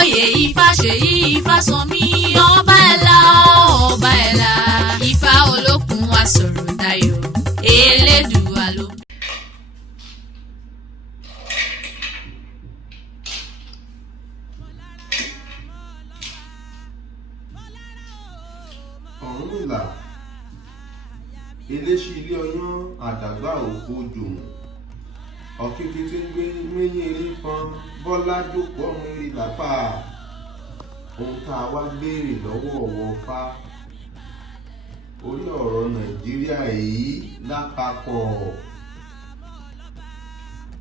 olóyè Ifáṣèyí Ifásànmí ọba ẹ̀la ọba ẹ̀la Ifá olókun asọ̀rọ̀dayọ̀ Elédùà ló. Ọ̀rúnmìlà eléṣí ilé ọyán àdàgbà òkú jòun ọ̀kínkín tí ń gbé méyìn erí fọn bọ́lá jókòó ọmọ eré lápá ohun tá a wá béèrè lọ́wọ́ ọ̀wọ́ fá orí ọ̀rọ̀ Nàìjíríà yìí lápapọ̀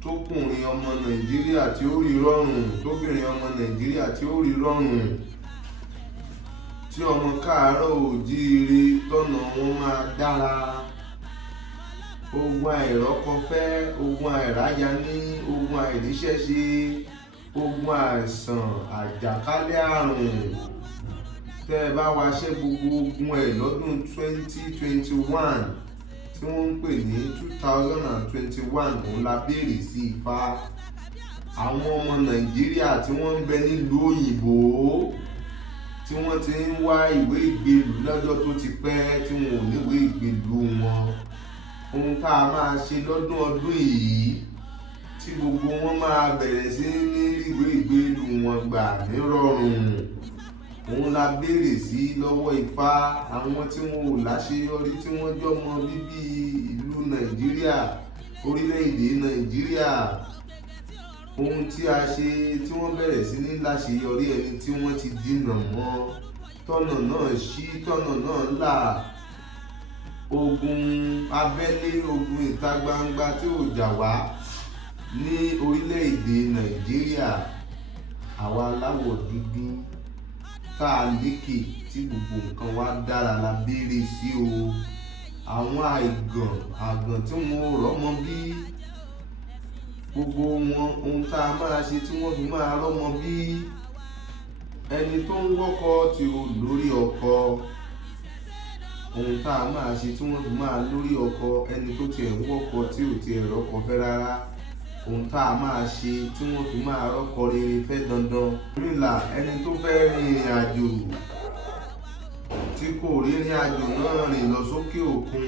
tókùnrin ọmọ Nàìjíríà tí ó rí rọrùn tóbìnrin ọmọ Nàìjíríà tí ó rí rọrùn tí ọmọ káàárọ̀ oòjíire tọ́nà wọn máa dára ogun àìrọ́kọfẹ́ ogun àìráyà ní ogun àìríṣẹ́ṣe ogun àìsàn àjàkálẹ̀ àrùn tẹ́ ẹ bá wá ṣẹ́ gbogbo ogun ẹ̀ lọ́dún 2021 tí wọ́n ń pè ní 2021 òun la béèrè sí Ifá àwọn ọmọ Nàìjíríà tí wọ́n ń bẹ nílùú òyìnbó tí wọ́n ti ń wá ìwé ìgbélùú lọ́jọ́ tó ti pẹ́ tí wọn ò níwé ìgbélùú wọn ohun tá a máa ṣe lọ́dún ọdún yìí tí gbogbo wọn máa bẹ̀rẹ̀ sí ní ìwé ìgbélùú wọn gbà nírọ̀rùn òun la béèrè sí lọ́wọ́ Ifá àwọn tí wọn ò láṣeyọrí tí wọ́n jọmọ bíbí ìlú Nàìjíríà orílẹ̀-èdè Nàìjíríà ohun tí a ṣe tí wọ́n bẹ̀rẹ̀ sí ní láṣeyọrí ẹni tí wọ́n ti dínà mọ́ tọ́nà náà ṣí tọ́nà náà là ogun abẹ́lé ogun ìta gbangba tí ò jà wá ní orílẹ̀-èdè Nàìjíríà àwa aláwọ̀ dúdú tá a lékè tí gbogbo nǹkan wá dára la béèrè sí o àwọn àgàn tí wọn ò rọ́mọ bí gbogbo wọn ohun tá a máa ṣe tí wọ́n fi máa rọ́mọ bí ẹni tó ń wọ́kọ tí ó lórí ọkọ ohun tá a máa ṣe tí wọ́n fi máa lórí ọkọ ẹni tó tiẹ̀ ń wọ́kọ tí ò tiẹ̀ rọ́kọ fẹ́ rárá ohun tá a máa ṣe tí wọ́n fi máa rọ́kọ rere fẹ́ dandan. Ọ̀rúnmìlà ẹni tó fẹ́ rin ìrìn àjò tí kò rí ìrìn àjò náà rìn lọ sókè òkun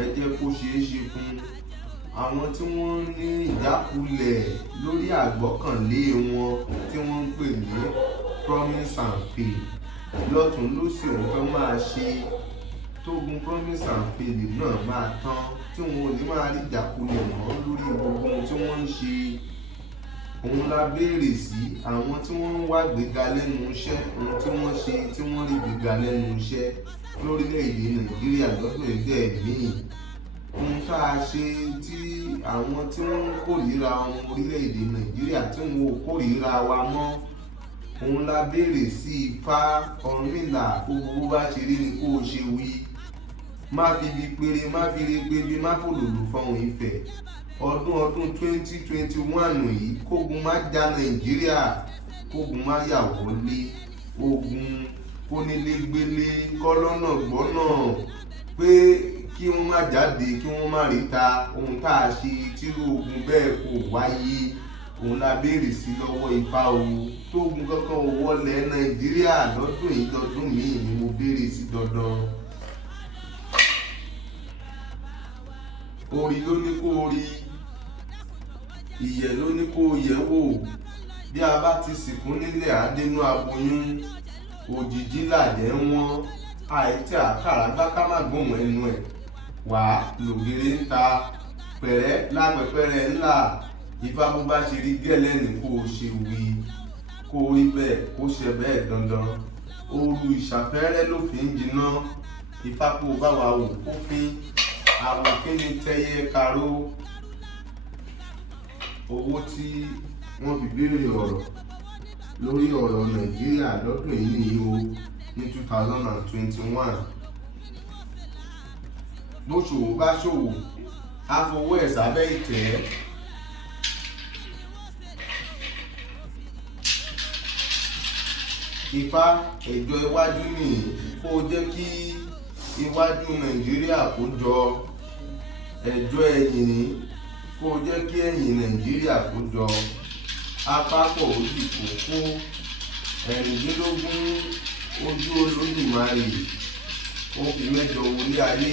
ẹ jẹ́ kó ṣeé ṣe fún àwọn tí wọ́n ní ìjákulẹ̀ lórí àgbọ́kànlé wọn tí wọ́n ń pè ní promise and fail lọ́tún lósì òun fẹ́ máa ṣe tógun promise and fail náà máa tán tí wọn ò ní máa rí ìjákulẹ̀ mọ́ lórí gbogbo ohun tí wọ́n ń ṣe òun la béèrè sí àwọn tí wọ́n ń wá gbéga lẹ́nu iṣẹ́ ohun tí wọ́n ṣe tí wọ́n rí gbéga lẹ́nu iṣẹ́ lórílẹ̀-èdè Nàìjíríà lọ́dún ẹgbẹ́ míì ohun tá a ṣe tí àwọn tí wọ́n ń kórìíra ọmọ orílẹ̀-èdè Nàìjíríà tí wọn ò kórìíra wa mọ́ òun la béèrè sí Ifá Ọ̀rúnmìlà gbogbo bá ṣe rí ni kó o ṣe wí má fi ibi péré má fi re pébi má fòlòlò fọhùn Ifẹ̀ ọdún 2021 yìí kógun má já Nàìjíríà kógun má yà wọlé ogun kónílégbélé kọ́lọ́nà gbọ́nà pé kí wọ́n má jáde kí wọ́n má ríta ohun tá a ṣe tírú ogun bẹ́ẹ̀ kò wáyé òun la béèrè sí lọ́wọ́ Ifá o tógun kankan ò wọlé Nàìjíríà lọ́dún yìí lọ́dún míì ni mo béèrè sí dandan. Orí ló ní kó rí ìyẹ̀ ló ní kó yẹ̀ wò bí a bá ti sìnkú nílẹ̀ àdénú aboyún òjijì làjẹ́ wọn àìtí àkàrà gbáká má gbóhùn ẹnu ẹ̀ wà lògèrè ń ta pẹ̀rẹ́ lápẹ̀pẹ̀rẹ̀ ńlá Ifá bó bá ṣe rí gẹ́lẹ́ ní kó o ṣe wí kó o rí bẹ́ẹ̀ kó ṣe bẹ́ẹ̀ dandan ooru ìṣàfẹ́rẹ́ ló fi ń jiná Ifá kó o bá wa wò kó fín àwòfín ní tẹ́yẹ karó owó tí wọ́n fi béèrè ọ̀rọ̀ lórí ọ̀rọ̀ Nàìjíríà lọ́dún yìí ni o ní 2021 bó ṣòwò bá ṣòwò á fowó ẹ̀ sábẹ́ ìtẹ́ Ifá ẹjọ́ iwájú nìyí kó jẹ́ kí iwájú Nàìjíríà kó jọ ẹjọ́ ẹ̀yìn ní kó jẹ́ kí ẹ̀yìn Nàìjíríà kó jọ apápọ̀ òdì kókó ẹ̀rìndínlógún ojú Olódùmarè ó fi mẹ́jọ wọlé ayé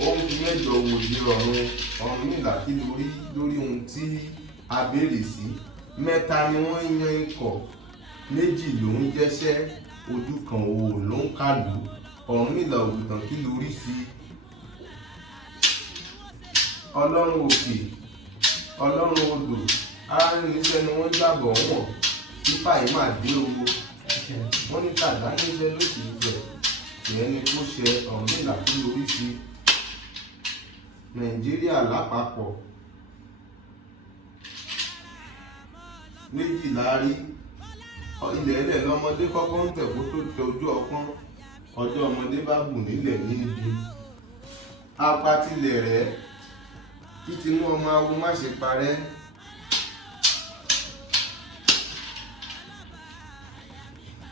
ó fi mẹ́jọ wòye ọ̀run. Ọ̀rúnmìlà kí lórí ohun tí a béèrè sí. Mẹ́ta ni wọ́n yan ikọ̀, méjì ló ń jẹ́ṣẹ́, ojú kan òò ló ń kàlù. Ọ̀rúnmìlà ògùntàn kí lórí sí. Ọlọ́run òkè ọlọ́run odò arìnrìnṣẹ́ ni wọ́n gbàgbọ́ wọn. Ifá yìí máa dé owó wọ́n ní tàdá níṣẹ́ ló kì í jẹ ìyẹn ni kó ṣe. Ọ̀rúnmìlà kí lórí sí. Nàìjíríà lápapọ̀ méjìlá rí. Ilẹ̀ ẹlẹ̀ lọ́mọdé kọ́kọ́ ń tẹ̀ kó tó tẹ ojú ọpọ́n. Ọjọ́ ọmọdé bá bù nílẹ̀ ní ibi. Apatilẹ̀ rẹ̀ kí tinú ọmọ awo má ṣe parẹ́.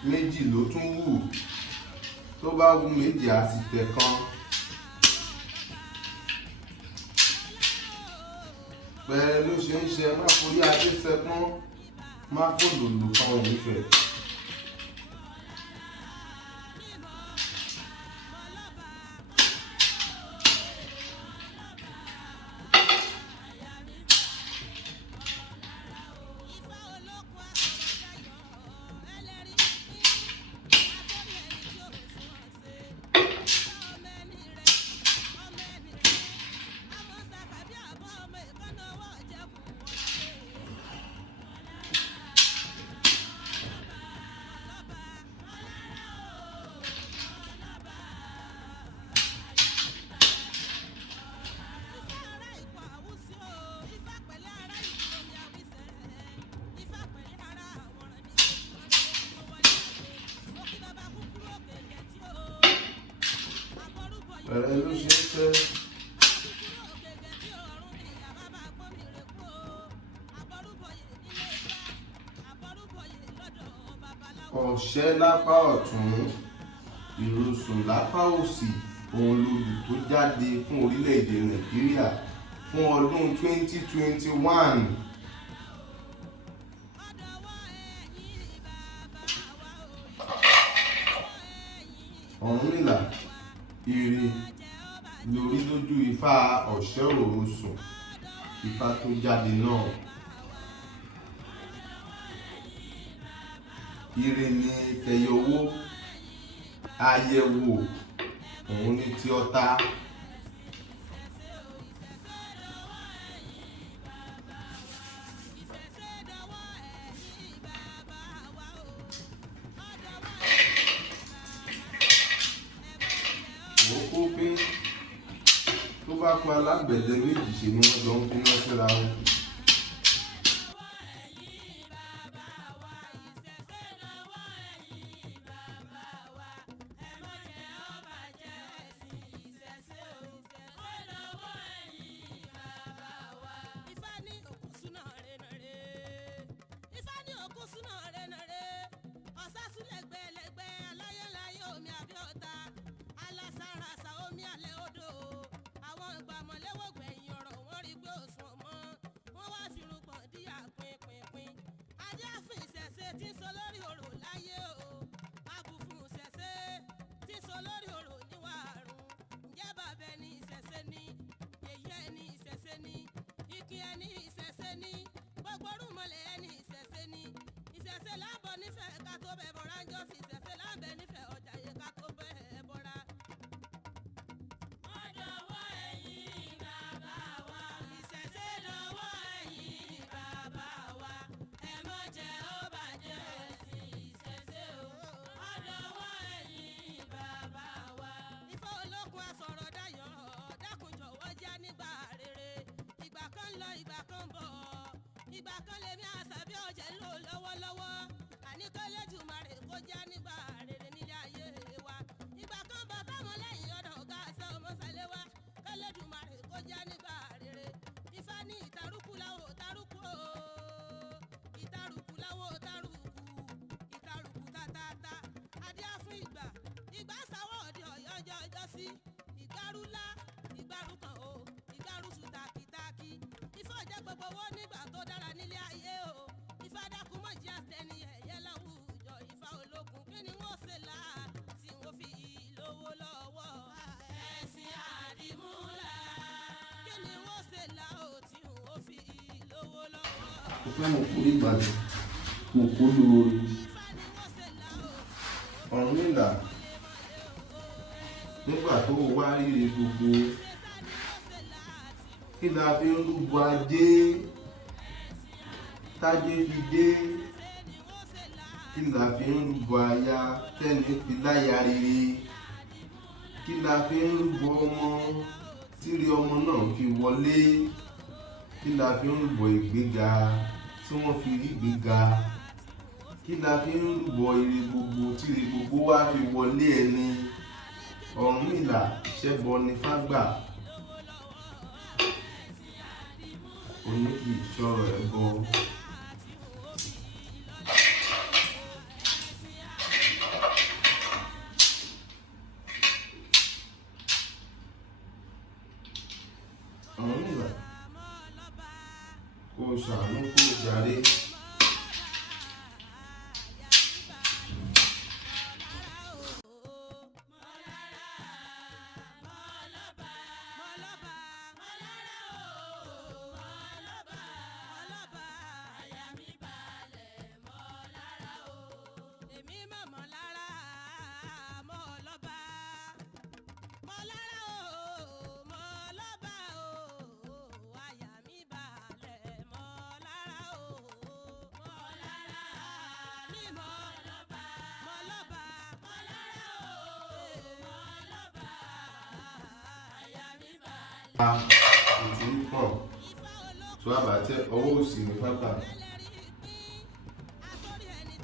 Méjì ló tún wù, tó bá wù méjì á sì tẹ̀ kan. Bẹ́ẹ̀ ló ṣe ń ṣe má forí adé sẹpọ́n, má fòlòlò kan òun fẹ̀. Bẹ́ẹ̀ ló ṣe ń ṣe. Ọ̀ṣẹ́ lápá ọ̀tún, ìrosùn lápá òsì òun lodù tó jáde fún orílẹ̀-èdè Nàìjíríà fún ọdún 2021. Ọ̀rúnmìlà ire lórí lójú Ifá ọ̀ṣẹ́ òrosùn, Ifá tó jáde náà. Ire ni tẹyẹ owó, àyẹ̀wò òun ni ti ọ̀tá. Ó pé tó bá pa alágbẹ̀dẹ méjì ṣe ni wọ́n jọ ń finá síra wọn. tí ń sọ lórí òrò láyé o abùfún ṣẹ̀ṣẹ̀ tí ń sọ lórí òrò níwà àrùn ǹjẹ́ bàbá ẹni ìṣẹ̀ṣẹ̀ ni èyí ẹni ìṣẹ̀ṣẹ̀ ni ìkín ẹni ìṣẹ̀ṣẹ̀ ni gbogbo orúmọlẹ̀ ẹni ìṣẹ̀ṣẹ̀ ni ìṣẹ̀ṣẹ̀ lábọ̀ nífẹ̀ẹ́ ká tó bẹ̀ bọ̀rá ń jọ sí ìṣẹ̀ṣẹ̀ lábẹ́ nífẹ̀ẹ́ ọjà yẹ ká tó bẹ̀ bọ̀rá. Ìgbà kan mo fẹ́ mo kú ìgbàgbọ́ mo kú lórí. Ọ̀rúnmìlà nígbà tó wá ríre gbogbo kí la fi ń rúbọ ajé tájé fi dé, kí la fi ń rúbọ aya tẹ́ni fi láya rere, kí la fi ń rúbọ ọmọ tírí ọmọ náà fi wọlé, kí la fi ń rúbọ ìgbéga tí wọ́n fi rí ìgbéga, kí la fi ń rúbọ ire gbogbo tíre gbogbo wá fi wọlé ẹni. Ọ̀rúnmìlà ìṣẹ́bọ ni fágbà, oní kì í ṣọ̀rọ̀ ẹbọ. Ọ̀rúnmìlà kò ṣàánú kó jàre. Òtún pọ̀ tó àbátẹ ọwọ́ òsì ní fágbà,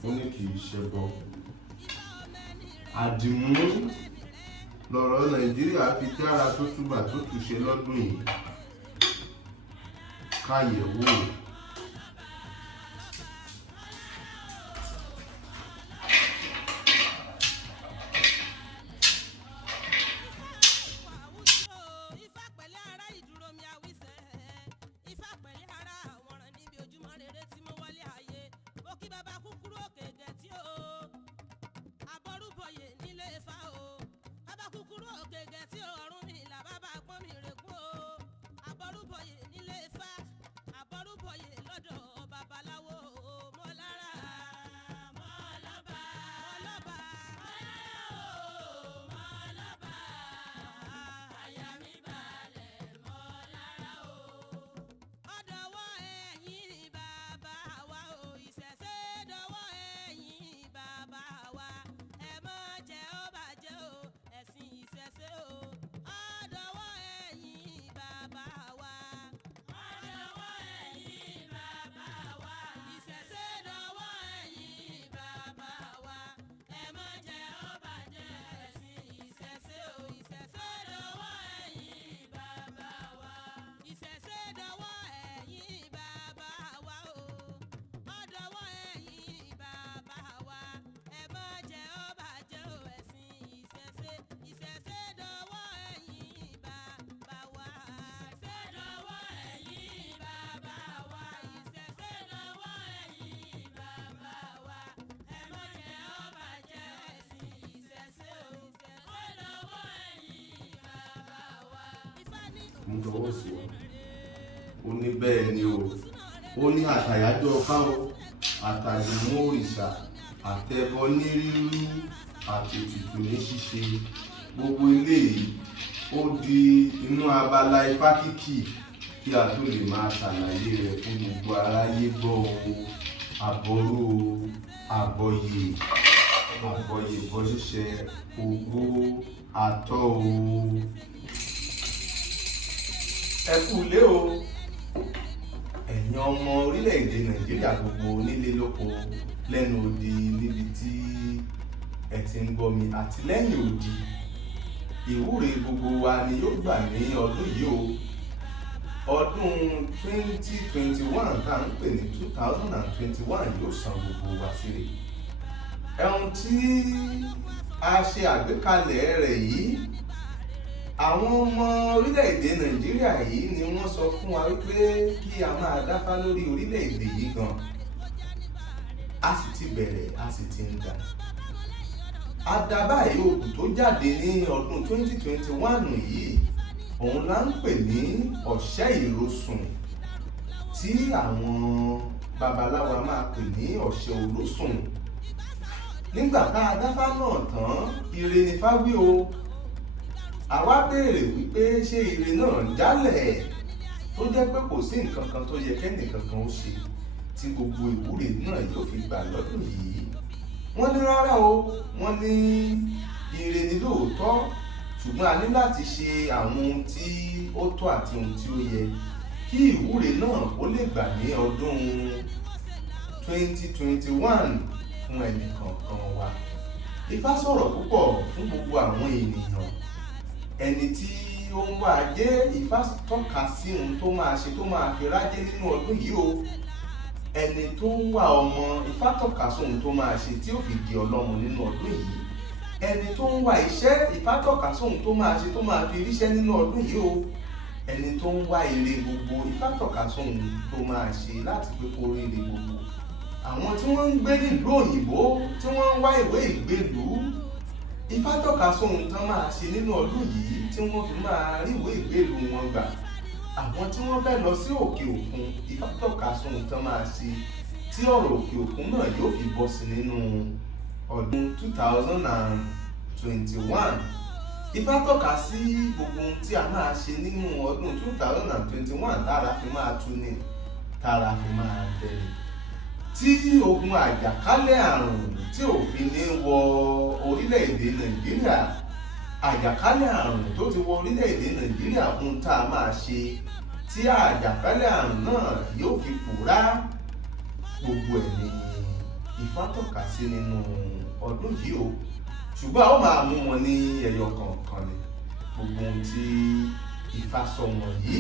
ó ní kì í ṣẹbọ. Àdìmú lọ̀rọ̀ Nàìjíríà fi dára tó túbà tó túṣe lọ́dún yìí, káyẹ̀wò. Mo tọwọ́ sí wọn, ó ní bẹ́ẹ̀ ni o, ó ní àtàyájọ́ ọ̀pá o, àtàjùmọ̀ òrìṣà, àtẹbọ ní rírú, àtètùtù ní ṣíṣe, gbogbo ilé yìí ó di inú abala ifá kíkì kí a tó lè máa ṣàlàyé rẹ̀ fún gbogbo aráyé gbọ́ o. Àbọ̀rú o, àbọ̀yè bọ́ ṣíṣe, ògbó àtọ́ o. Ẹ kú ilé o, ẹ̀yin ọmọ orílẹ̀-èdè Nàìjíríà gbogbo nílé lóko lẹ́nu odi níbi tí ẹ ti ń gbọ́ mi àti lẹ́yìn odi. Ìwúre gbogbo wa ni yóò gbà ní ọdún yìí o. Ọdún 2021 tá à ń pè ní 2021 yóò san gbogbo wa síre. Ẹ̀hún tí a ṣe àgbékalẹ̀ rẹ̀ yìí, àwọn ọmọ orílẹ̀-èdè Nàìjíríà yìí ni wọ́n sọ fún wa wípé kí a máa dáfá lórí orílẹ̀-èdè yìí gan. A sì ti bẹ̀rẹ̀, a sì ti ń dà. Àdàbà ìyókù tó jáde ní ọdún 2021 yìí, òun la ń pè ní ọ̀ṣẹ́ ìrosùn tí àwọn babaláwo a máa pè ní ọ̀ṣẹ́ olóṣùn. Nígbà tá a dáfá náà tán, ire ni fá wí o. Àwa béèrè wípé ṣé ire náà jálẹ̀, tó jẹ́ pé kò sí nǹkan kan tó yẹ kẹ́nìkankan ó ṣe tí gbogbo ìwúre náà yóò fi gbà lọ́dún yìí. Wọ́n ní rárá o, wọ́n ní ire ni lóòótọ́, ṣùgbọ́n a ní láti ṣe àwọn ohun tí ó tọ́ àti ohun tí ó yẹ kí ìwúre náà ó lè gbà ní ọdún 2021 fún ẹnì kọ̀ọ̀kan wa. Ifá sọ̀rọ̀ púpọ̀ fún gbogbo àwọn ènìyàn. Ẹni tí ó ń wá ajé, Ifá tọ́ka sí ohun tó máa ṣe tó máa fi rájé nínú ọdún yìí o. Ẹni tó ń wá ọmọ, Ifá tọ́ka sí ohun tó máa ṣe tí ó fi di ọlọ́mọ nínú ọdún yìí. Ẹni tó ń wá iṣẹ́, Ifá tọ́ka sí ohun tó máa ṣe tó máa fi ríṣẹ́ nínú ọdún yìí o. Ẹni tó ń wá ire gbogbo, Ifá tọ́ka sí ohun tó máa ṣe láti pé kó rí ire gbogbo. Àwọn tí wọ́n ń gbé nílùú òyìnbó tí wọ́n ń wá ìwé ìgbélùú, Ifá tọ́ka sí ohun tán máa ṣe nínú ọdún yìí tí wọ́n fi máa rí ìwé ìgbélùú wọn gbà. Àwọn tí wọ́n fẹ́ lọ sí òkè òkun, Ifá tọ́ka sí ohun tán máa ṣe tí ọ̀rọ̀ òkè òkun náà yóò fi bọ́ sí nínú ọdún 2021. Ifá tọ́ka sí gbogbo ohun tí a máa ṣe nínú ọdún 2021 tára fi máa tú ní, tára fi máa bẹ̀rẹ̀. Tí ogun àjàkálẹ̀ àrùn tí ò fi ní wọ orílẹ̀-èdè Nàìjíríà, àjàkálẹ̀ àrùn tó ti wọ orílẹ̀-èdè Nàìjíríà, ohun tá a máa ṣe tí àjàkálẹ̀ àrùn náà yóò fi pòórá, gbogbo ẹ̀ ni Ifá tọ́ka sí nínú ọdún yìí o. Ṣùgbọ́n a ó máa mú wọn ní ẹyọ kọ̀ọ̀kan ni. Gbogbo ohun tí Ifá sọ wọ̀nyí,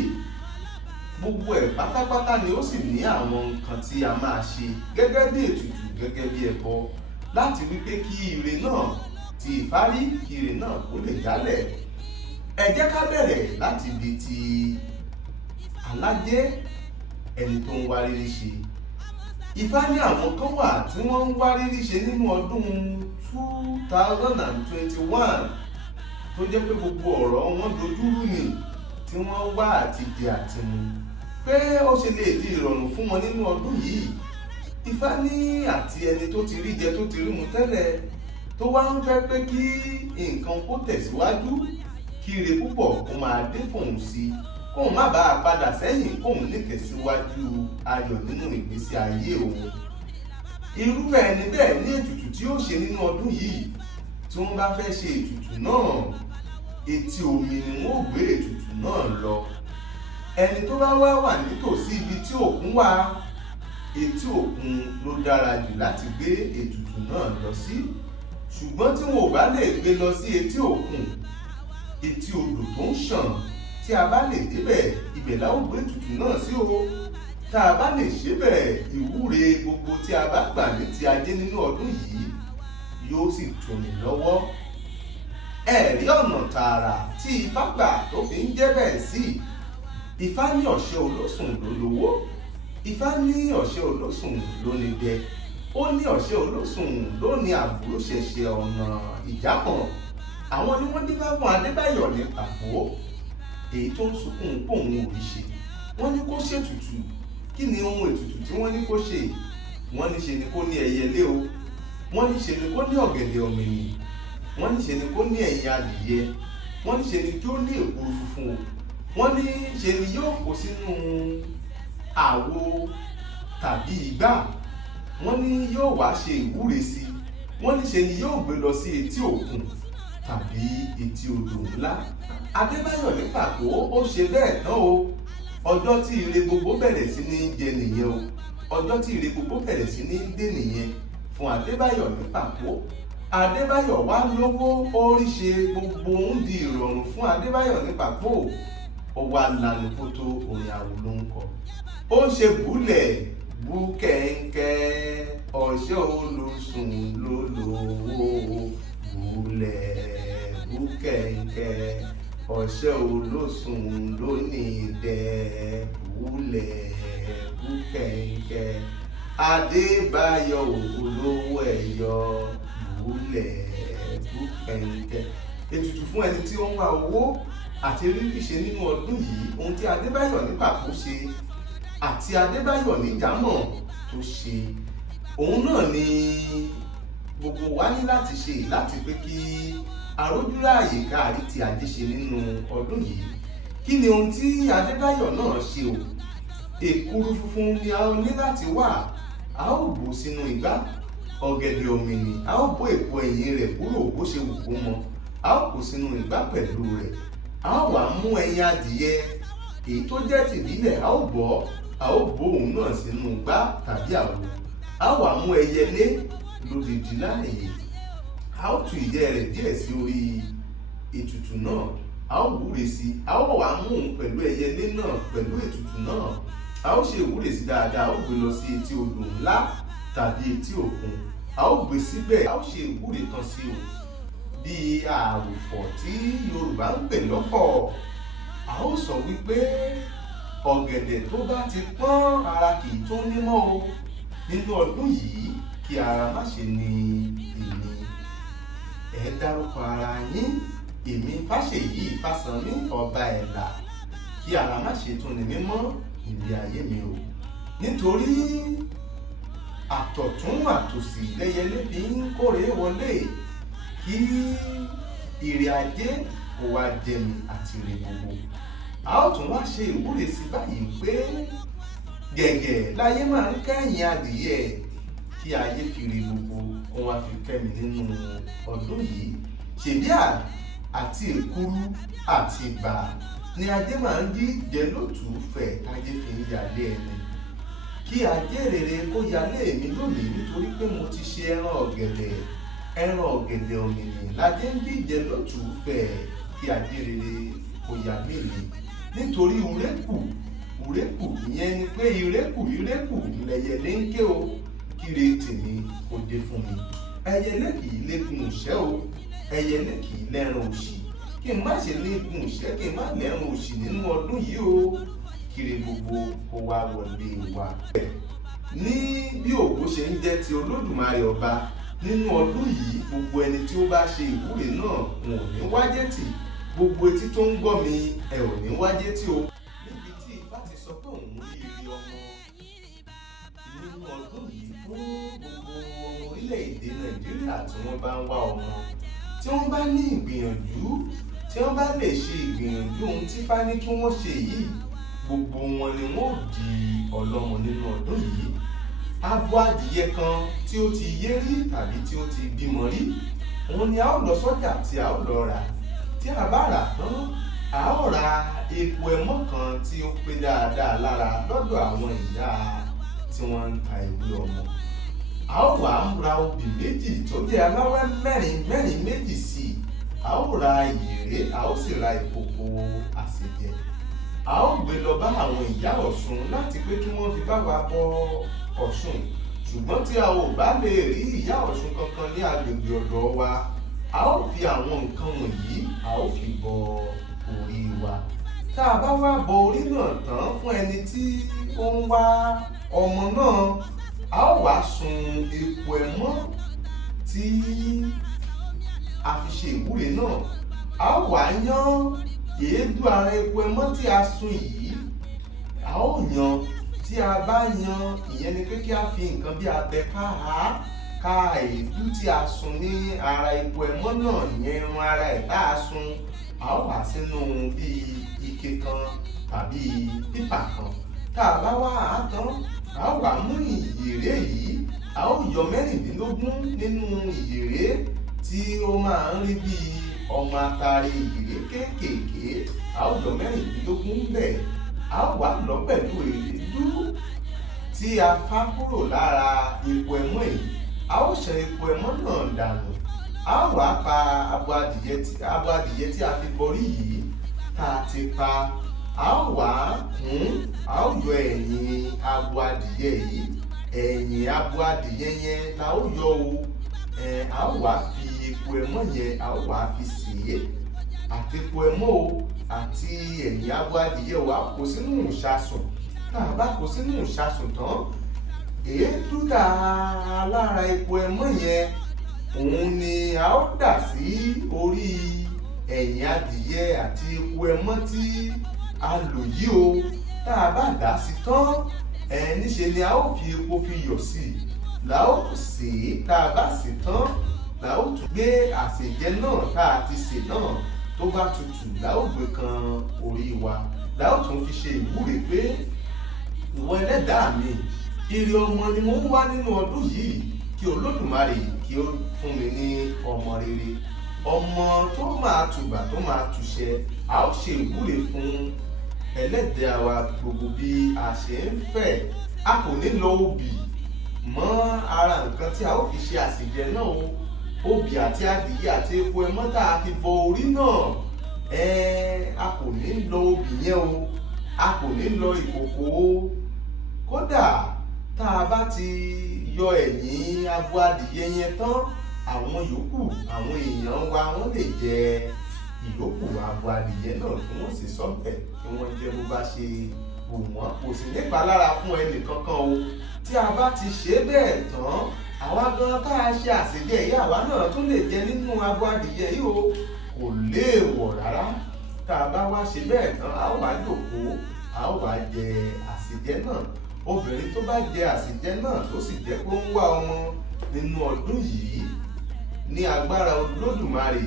gbogbo ẹ̀ pátápátá ni ó sì ní àwọn nǹkan tí a máa ṣe gẹ́gẹ́ bí ètùtù, gẹ́gẹ́ bí ẹbọ, láti wípé kí ire náà ti Ifá rí, kí ire náà kó lè jálẹ̀. Ẹ jẹ́ ká bẹ̀rẹ̀ láti ibi ti alájẹ́, ẹni tó ń wá rírí ṣe. Ifá ní àwọn kan wà tí wọ́n ń wá rírí ṣe nínú ọdún 2021 tó jẹ́ pé gbogbo ọ̀rọ̀ wọn dojúrú ni, tí wọ́n wá àtijẹ àtimu pé ó ṣe lè di ìrọ̀rùn fún wọn nínú ọdún yìí. Ifá ní àti ẹni tó ti rí jẹ tó ti rí mu tẹ́lẹ̀ tó wá ń fẹ́ pé kí nǹkan kó tẹ̀síwájú, kí ire púpọ̀ kó máa dé fòun sí, kóun má bàa padà sẹ́yìn, kóun ní tẹ̀síwájú ayọ̀ nínú ìgbésí ayé òun. Irúfẹ́ ẹni bẹ́ẹ̀ ní ètùtù tí ó ṣe nínú ọdún yìí. Tí wọ́n bá fẹ́ ṣe ètùtù náà, etí omi ni wọ́n gbé ètùtù náà lọ. Ẹni tó bá wà nítòsí ibi tí òkun wà, etí òkun ló dára jù láti gbé ètùtù náà lọ sí. Ṣùgbọ́n tí wọn ò bá lè gbé lọ sí etí òkun, etí odò tó ń ṣàn, tí a bá lè débẹ̀, ibẹ̀ la ó gbé ètùtù náà sí o. Tá a bá lè ṣe bẹ́ẹ̀, ìwúre gbogbo tí a bá gbà ní ti ajé nínú ọdún yìí yóò sì tòní lọ́wọ́. Ẹ̀rí ọ̀nà tààrà tí Ifá gbà tó fi ń jẹ́ bẹ́ẹ̀ sí. Ifá ní ọ̀ṣẹ́ olóṣùn ló lówó, Ifá ní ọ̀ṣẹ́ olóṣùn ló ní dẹ, ó ní ọ̀ṣẹ́ olóṣùn ló ní àbúrò ṣẹ̀ṣẹ̀ ọ̀nà ìjámọ̀. Àwọn ni wọ́n dífá fún Adébáyọ̀ ní Pàpó, èyí tó ń sunkún pòun ò rí ṣe. Wọ́n ní kó ṣètùtù. Kí ni ohun ètùtù tí wọ́n ní kó ṣe? Wọ́n ní ṣe ni kó ní ẹyẹlé o, wọ́n ní ṣe ni kó ní ọ̀gẹ̀dẹ̀ ọ̀mìnì, wọ́n ní ṣe ni kó ní ẹ̀yìn adìyẹ, wọ́n ní ṣe ni kí ó ní èkuru funfun o, wọ́n ní ṣe ni yóò kó sínú àwo tàbí igbá, wọ́n ní yóò wá ṣe ìwúre sí, wọ́n ní ṣe ni yóò gbé lọ sí etí òkun tàbí etí odò ńlá. Adébáyọ̀ ní Pàpó ó ṣe bẹ́ẹ̀ tán o. Ọjọ́ tí ire gbogbo bẹ̀rẹ̀ sí ní jẹ nìyẹn o. Ọjọ́ tí ire gbogbo bẹ̀rẹ̀ sí ní dé nìyẹn fún Adébáyọ̀ ní Pàpó. Adébáyọ̀ wá lówó, orí ṣe, gbogbo ń di ìrọ̀rùn fún Adébáyọ̀ ní Pàpó. Ó wá lanu kótó, orin àwò ló ń kọ. Ó ń ṣe búlẹ̀ búkẹ́ńkẹ́, ọ̀ṣẹ́ olóṣùn ló lówó. Búlẹ̀ búkẹ́ńkẹ́, ọ̀ṣẹ́ olóṣùn ló ní dẹ. Búlẹ̀ búkẹ́ńkẹ́, Adébáyọ̀ olówó ẹ̀yọ. Búlẹ̀ búkẹ́ńkẹ́. Ètùtù fún ẹni tí ó ń wá owó àti rírí ṣe nínú ọdún yìí. Ohun tí Adébáyọ̀ ní Pàpó ṣe àti Adébáyọ̀ ní Jámọ̀ tó ṣe. Òun náà ni gbogbo wa ní láti ṣe láti pé kí arójúráàyè káàrí tí Ajé ṣe nínú ọdún yìí. Kí ni ohun tí Adébáyọ̀ náà ṣe o? Èkuru funfun ni a ní láti wà. A ó bò sínú igbá. Ọ̀gẹ̀dẹ̀ òmìnì a ó bó èpo ẹ̀yìn rẹ̀ kúrò bó ṣe wù kó mọ. A ó kó sínú igbá pẹ̀lú rẹ̀. A ó wá mú ẹyin adìyẹ èyí tó jẹ́ tìbílẹ̀, a ó bọ́, a ó bó òun náà sínú igbá tàbí àwo. A ó wá mú ẹyẹlé lódìdí láàyè. A ó tú ìyẹ́ rẹ̀ díẹ̀ sí orí ètùtù náà. A ó wúre sí. A ó wá mú òun pẹ̀lú ẹyẹlé náà pẹ̀lú ètùtù náà. A ó ṣe ìwúre sí dáadáa. A ó gbé lọ sí etí odò ńlá tàbí etí òkun. A ó gbé síbẹ̀. A ó ṣe ìwúre kan sí o bí àròfọ̀ tí Yorùbá ń pè lọ́fọ̀. A ó sọ wípé ọ̀gẹ̀dẹ̀ tó bá ti pọ́n ara kì í tó nímọ́ o. Nínú ọdún yìí kí ara má ṣe ní èmi. Ẹ dárúkọ ara yín. Èmi Fáṣèyí Fásànmí ọba Ẹ̀là. Kí ara má ṣe tún ní mímọ́ ìlé ayé mi o. Nítorí àtọ̀tún àtòsì lẹ́yẹlé fi ń kórè wọlé. Kí ire ajé kó wá jẹmi àti ire gbogbo. A ó tún wá ṣe ìwúre sí báyìí pé gẹ̀gẹ̀ láyé máa ń kẹ́yìn adìyẹ. Kí ayé fi ire gbogbo kó wá fi kẹ́mi nínú ọdún yìí. Ṣèbí àti èkuru àti ìgbà ni ajé máa ń jí jẹ lótùúfẹ̀ tájé fi ń yálé ẹni. Kí ajé rere kó yálé mi lónìí nítorí pé mo ti ṣe ẹran ọ̀gẹ̀dẹ̀ òmìnì lájé ń jíjẹ lótùúfẹ̀. Kí ajé rere kó yálé mi nítorí urékù ìyẹn ni pé irékù lẹyẹlé ń ké o. Kíre tèmi kó dé fún mi. Ẹyẹlé kì í lékun ìṣẹ́ o. Ẹyẹlé kì í lẹ́ran òṣì. Kí n má ṣe lékun ìṣẹ́, kí n má lẹ́ran òṣì nínú ọdún yìí o. Kíre gbogbo kó wá wọlé wa. Ní bí ògo ṣe ń jẹ́ ti Olódùmarè ọba nínú ọdún yìí, gbogbo ẹni tí ó bá ṣe ìwúre náà wọn ò ní wájé tì. Gbogbo etí tó ń gbọ́ mi ẹ ò ní wájé tì o. Níbi tí Ifá ti sọ pé òun rí ire ọmọ nínú ọdún yìí fún gbogbo ọmọ orílẹ̀-èdè Nàìjíríà tí wọ́n bá ń wá ọmọ. Tí wọ́n bá ní ìgbìyànjú, tí wọ́n bá lè ṣe ìgbìyànjú ohun tí Ifá ní kí wọ́n ṣe yìí, gbogbo wọn ni wọ́n ò di ọlọ́mọ nínú ọdún yìí. Abo adìyẹ kan tí ó ti yé rí tàbí tí ó ti bímọ rí, òun ni a ó lọ sọ́jà tí a ó lọ rà. Tí a bá rà tán, a ó ra epo ẹmọ́ kan tí ó pé dáadáa lára lọ́dọ̀ àwọn ìyá tí wọ́n ń ta ewé ọmọ. A ó wá ra obì méjì tó jẹ́ aláwẹ́ mẹ́rin méjì sí i. A ó ra ìyèré, a ó sì ra ìkòkò àsèjẹ. A ó gbé lọ bá àwọn ìyá Ọ̀ṣun láti pé kí wọ́n fi bá wa bọ Ọ̀ṣun. Ṣùgbọ́n tí a ò bá lè rí ìyá Ọ̀ṣun kankan ní agbègbè ọ̀dọ̀ wa, a ó fi àwọn nǹkan wọ̀nyí a ó fi bọ orí wa. Tá a bá wá bọ orí náà tán fún ẹni tí ó ń wá ọmọ náà, a ó wá sun epo ẹmọ́ tí a fi ṣe ìwúre náà. A ó wá yán èédú ara epo ẹmọ́ tí a sun yìí. A ó yan. Tí a bá yan, ìyẹn ni pé kí a fi nǹkan bí abẹ ká èédú tí a sun ní ara epo ẹmọ́ náà, ìyẹn irun ara ẹ̀ tá a sun. A ó wá sínú bí ike kan tàbí pípà kan. Tá a bá wá á tán, a ó wá mú ìyèré yìí. A ó yọ 16 nínú ìyèré tí ó máa ń rí bí ọmọ atare ìyèré kéékèèké. A ó yọ 16 bẹ́ẹ̀. A ó wá lọ pẹ̀lú èédú tí a fá kúrò lára epo ẹmọ́ yìí. A ó ṣan epo ẹmọ́ náà dànù. A ó wá pa abo adìyẹ tí a fi bọrí yìí tá a ti pa. A ó wá kùn. A ó yọ ẹ̀yìn abo adìyẹ yìí. Ẹ̀yìn abo adìyẹ yẹn la ó yọ o. A ó wá fi epo ẹmọ́ yẹn a ó wá fi sè é. Àti epo ẹmọ́ o àti ẹ̀yìn abo adìyẹ wa kó sínú ìṣasùn. Tá a bá kó sínú ìṣasùn tán, èédú tá a lára epo ẹmọ́ yẹn òun ni a ó dà sí orí ẹ̀yìn adìyẹ àti epo ẹmọ́ tí a lò yìí o. Tá a bá dà sí tán, níṣe ni a ó fi epo fi yọ̀ sí i, la ó sè é, tá a bá sè tán la ó tún gbé àsèjẹ náà tá a ti sè náà tó bá tutù la ó gbé kan orí wa, la ó tún fi ṣe ìwúre pé ìwọ ẹlẹ́dàá mi, ire ọmọ ni mo ń wá nínú ọdún yìí, kí Olódùmarè kí ó fún mi ní ọmọ rere, ọmọ tó máa tùbà tó máa tùṣẹ. A ó ṣe ìwúre fún ẹlẹ́dàá wa gbogbo bí a ṣe ń fẹ́. A kò ní lọ obì mọ́ ara nǹkan tí a ó fi ṣe àsèjẹ náà o, obì àti adìyẹ àti epo ẹmọ́ tá a fi bọ orí náà, a kò ní lọ obì yẹn o, a kò ní lọ ìkòkò o. Kódà tá a bá ti yọ ẹ̀yìn abo adìyẹ yẹn tán, àwọn yòókù àwọn èèyàn wa wọ́n lè jẹ ìyókù abo adìyẹ náà kí wọ́n sì sọ́bẹ̀ kí wọ́n jẹ bó bá ṣe wù wọ́n, kò sì nípa lára fún ẹnì kankan o. Tí a bá ti ṣe bẹ́ẹ̀ tán, àwa gan tá a ṣe àsèjẹ yìí àwa náà tún lè jẹ nínú abo adìyẹ yìí o, kò léèwọ̀ rárá. Tá a bá wá ṣe bẹ́ẹ̀ tán, a ó wá jókòó, a ó wá jẹ àsèjẹ náà. Obìnrin tó bá jẹ àsèjẹ náà tó sì jẹ́ pé ó ń wá ọmọ nínú ọdún yìí, ní agbára Olódùmarè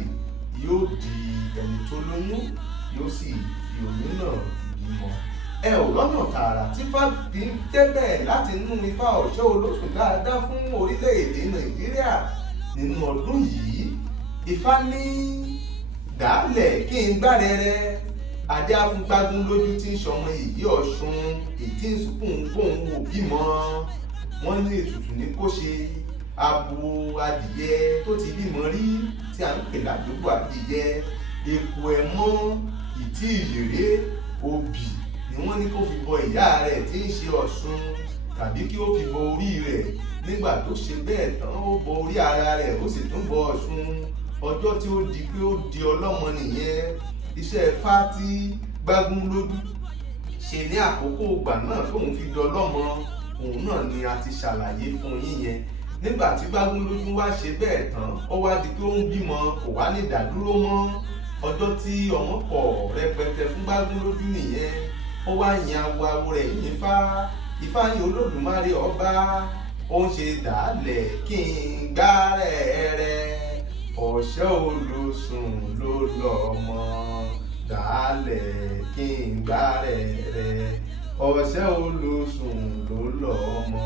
yóò di ẹni tó lóyún, yóò sì fi oyún náà bímọ. Ẹ ò lọ́nà tààrà tí Ifá fi ń débẹ̀ láti inú Ifá Ọ̀ṣẹ́ Olóṣùn dáadáa fún orílẹ̀-èdè Nàìjíríà nínú ọdún yìí. Ifá ní dàálẹ̀ kí n gbárẹrẹ, adé afúngbágún lójú tí ń ṣọmọ ìdí Ọ̀ṣun, ètí ń sunkún gbóhùn wò bímọ. Wọ́n ní ètùtù ní kó ṣe, abo adìyẹ tó ti bímọ rí tí a ń pè ládùúgbò adìyẹ, epo ẹmọ́, ìtí ìyèrè, obì ni wọ́n ní kó fi bọ ìyá rẹ̀ tí ń ṣe Ọ̀ṣun, tàbí kí ó fi bọ orí rẹ̀. Nígbà tó ṣe bẹ́ẹ̀ tán, ó bọ orí ara rẹ̀ ó sì tún bọ Ọ̀ṣun. Ọjọ́ tí ó di pé ó di ọlọ́mọ nìyẹn. Iṣẹ́ Ifá tí Gbágúnlójú ṣe ní àkókò ìgbà náà tóun fi di ọlọ́mọ, òun náà ni a ti ṣàlàyé fún yín yẹn. Nígbà tí Gbágúnlójú wá ṣe bẹ́ẹ̀ tán, ó wá di pé ó ń bímọ, kò wá ní ìdádúró mọ́. Ọjọ́ tí ọmọ pọ̀ rẹpẹtẹ fún Gbágúnlójú nìyẹn. Ó wá yin awo rẹ̀ ní Ifá ní Olódùmarè ọba, ó ń ṣe dàálẹ̀ kí n gbárẹ̀ẹ́rẹ́, Ọ̀ṣẹ́ Olóṣùn ló lọ́mọ, dàálẹ̀ kí n gbárẹ̀ẹ́rẹ́, Ọ̀ṣẹ́ Olóṣùn ló lọ́mọ,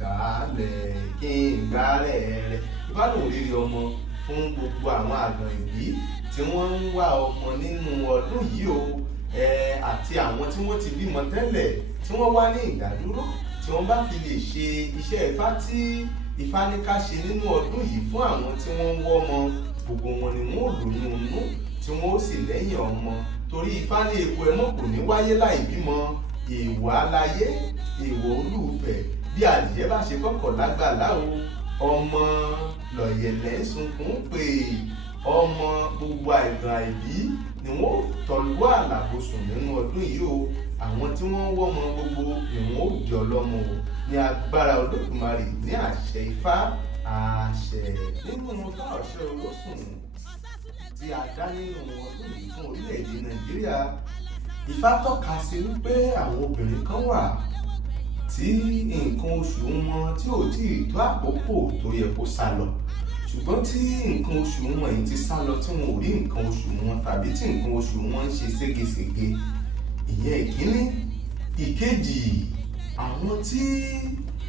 dàálẹ̀ kí n gbárẹ̀ẹ́rẹ́. Ifá lòun rírí ọmọ fún gbogbo àwọn àgbọ̀n ìbí tí wọ́n ń wá ọmọ nínú ọdún yìí o, àti àwọn tí wọ́n ti bímọ tẹ́lẹ̀ tí wọ́n wá ní ìdádúró, tí wọ́n bá fi lè ṣe iṣẹ́ Ifá tí Ifá ní ká ṣe nínú ọdún yìí fún àwọn tí wọ́n ń wọ́ ọmọ, gbogbo wọn ni wọ́n ò lóyún inú tí wọ́n ó sì lẹ́yìn ọmọ. Torí Ifá ní epo ẹmọ́ kò ní wáyé láì bímọ, èèwọ̀ aláyé, èèwọ̀ olúfẹ̀, bí adìyẹ bá ṣe kọ́kọ́ lágbàlá o, ọmọ lọ̀yẹ̀lẹ̀ ń sunkún pé ọmọ gbogbo àìgbọ̀n àìbí ni wọ́n tọ́lú àlàbòsùn nínú ọdún yìí o. Àwọn tí wọ́n ń wọ́mọ gbogbo ni wọ́n ó di ọlọ́mọ o, ní agbára Olódùmarè, ní àṣẹ Ifá, àṣẹ. Nínú Ifá Ọ̀ṣẹ́ Olóṣùn tí a dá nínú ọdún yìí fún orílẹ̀-èdè Nàìjíríà, Ifá tọ́ka sí wípé àwọn obìnrin kan wà tí nǹkan oṣù wọn tí ò tí ì tó àkókò tó yẹ kó sá lọ, ṣùgbọ́n tí nǹkan oṣù wọn yìí ti sá lọ tí wọn ò rí nǹkan oṣù wọn, tàbí tí nǹkan oṣù wọn ń ṣe ségesège. Ìyẹn ìkíní. Ìkejì, àwọn tí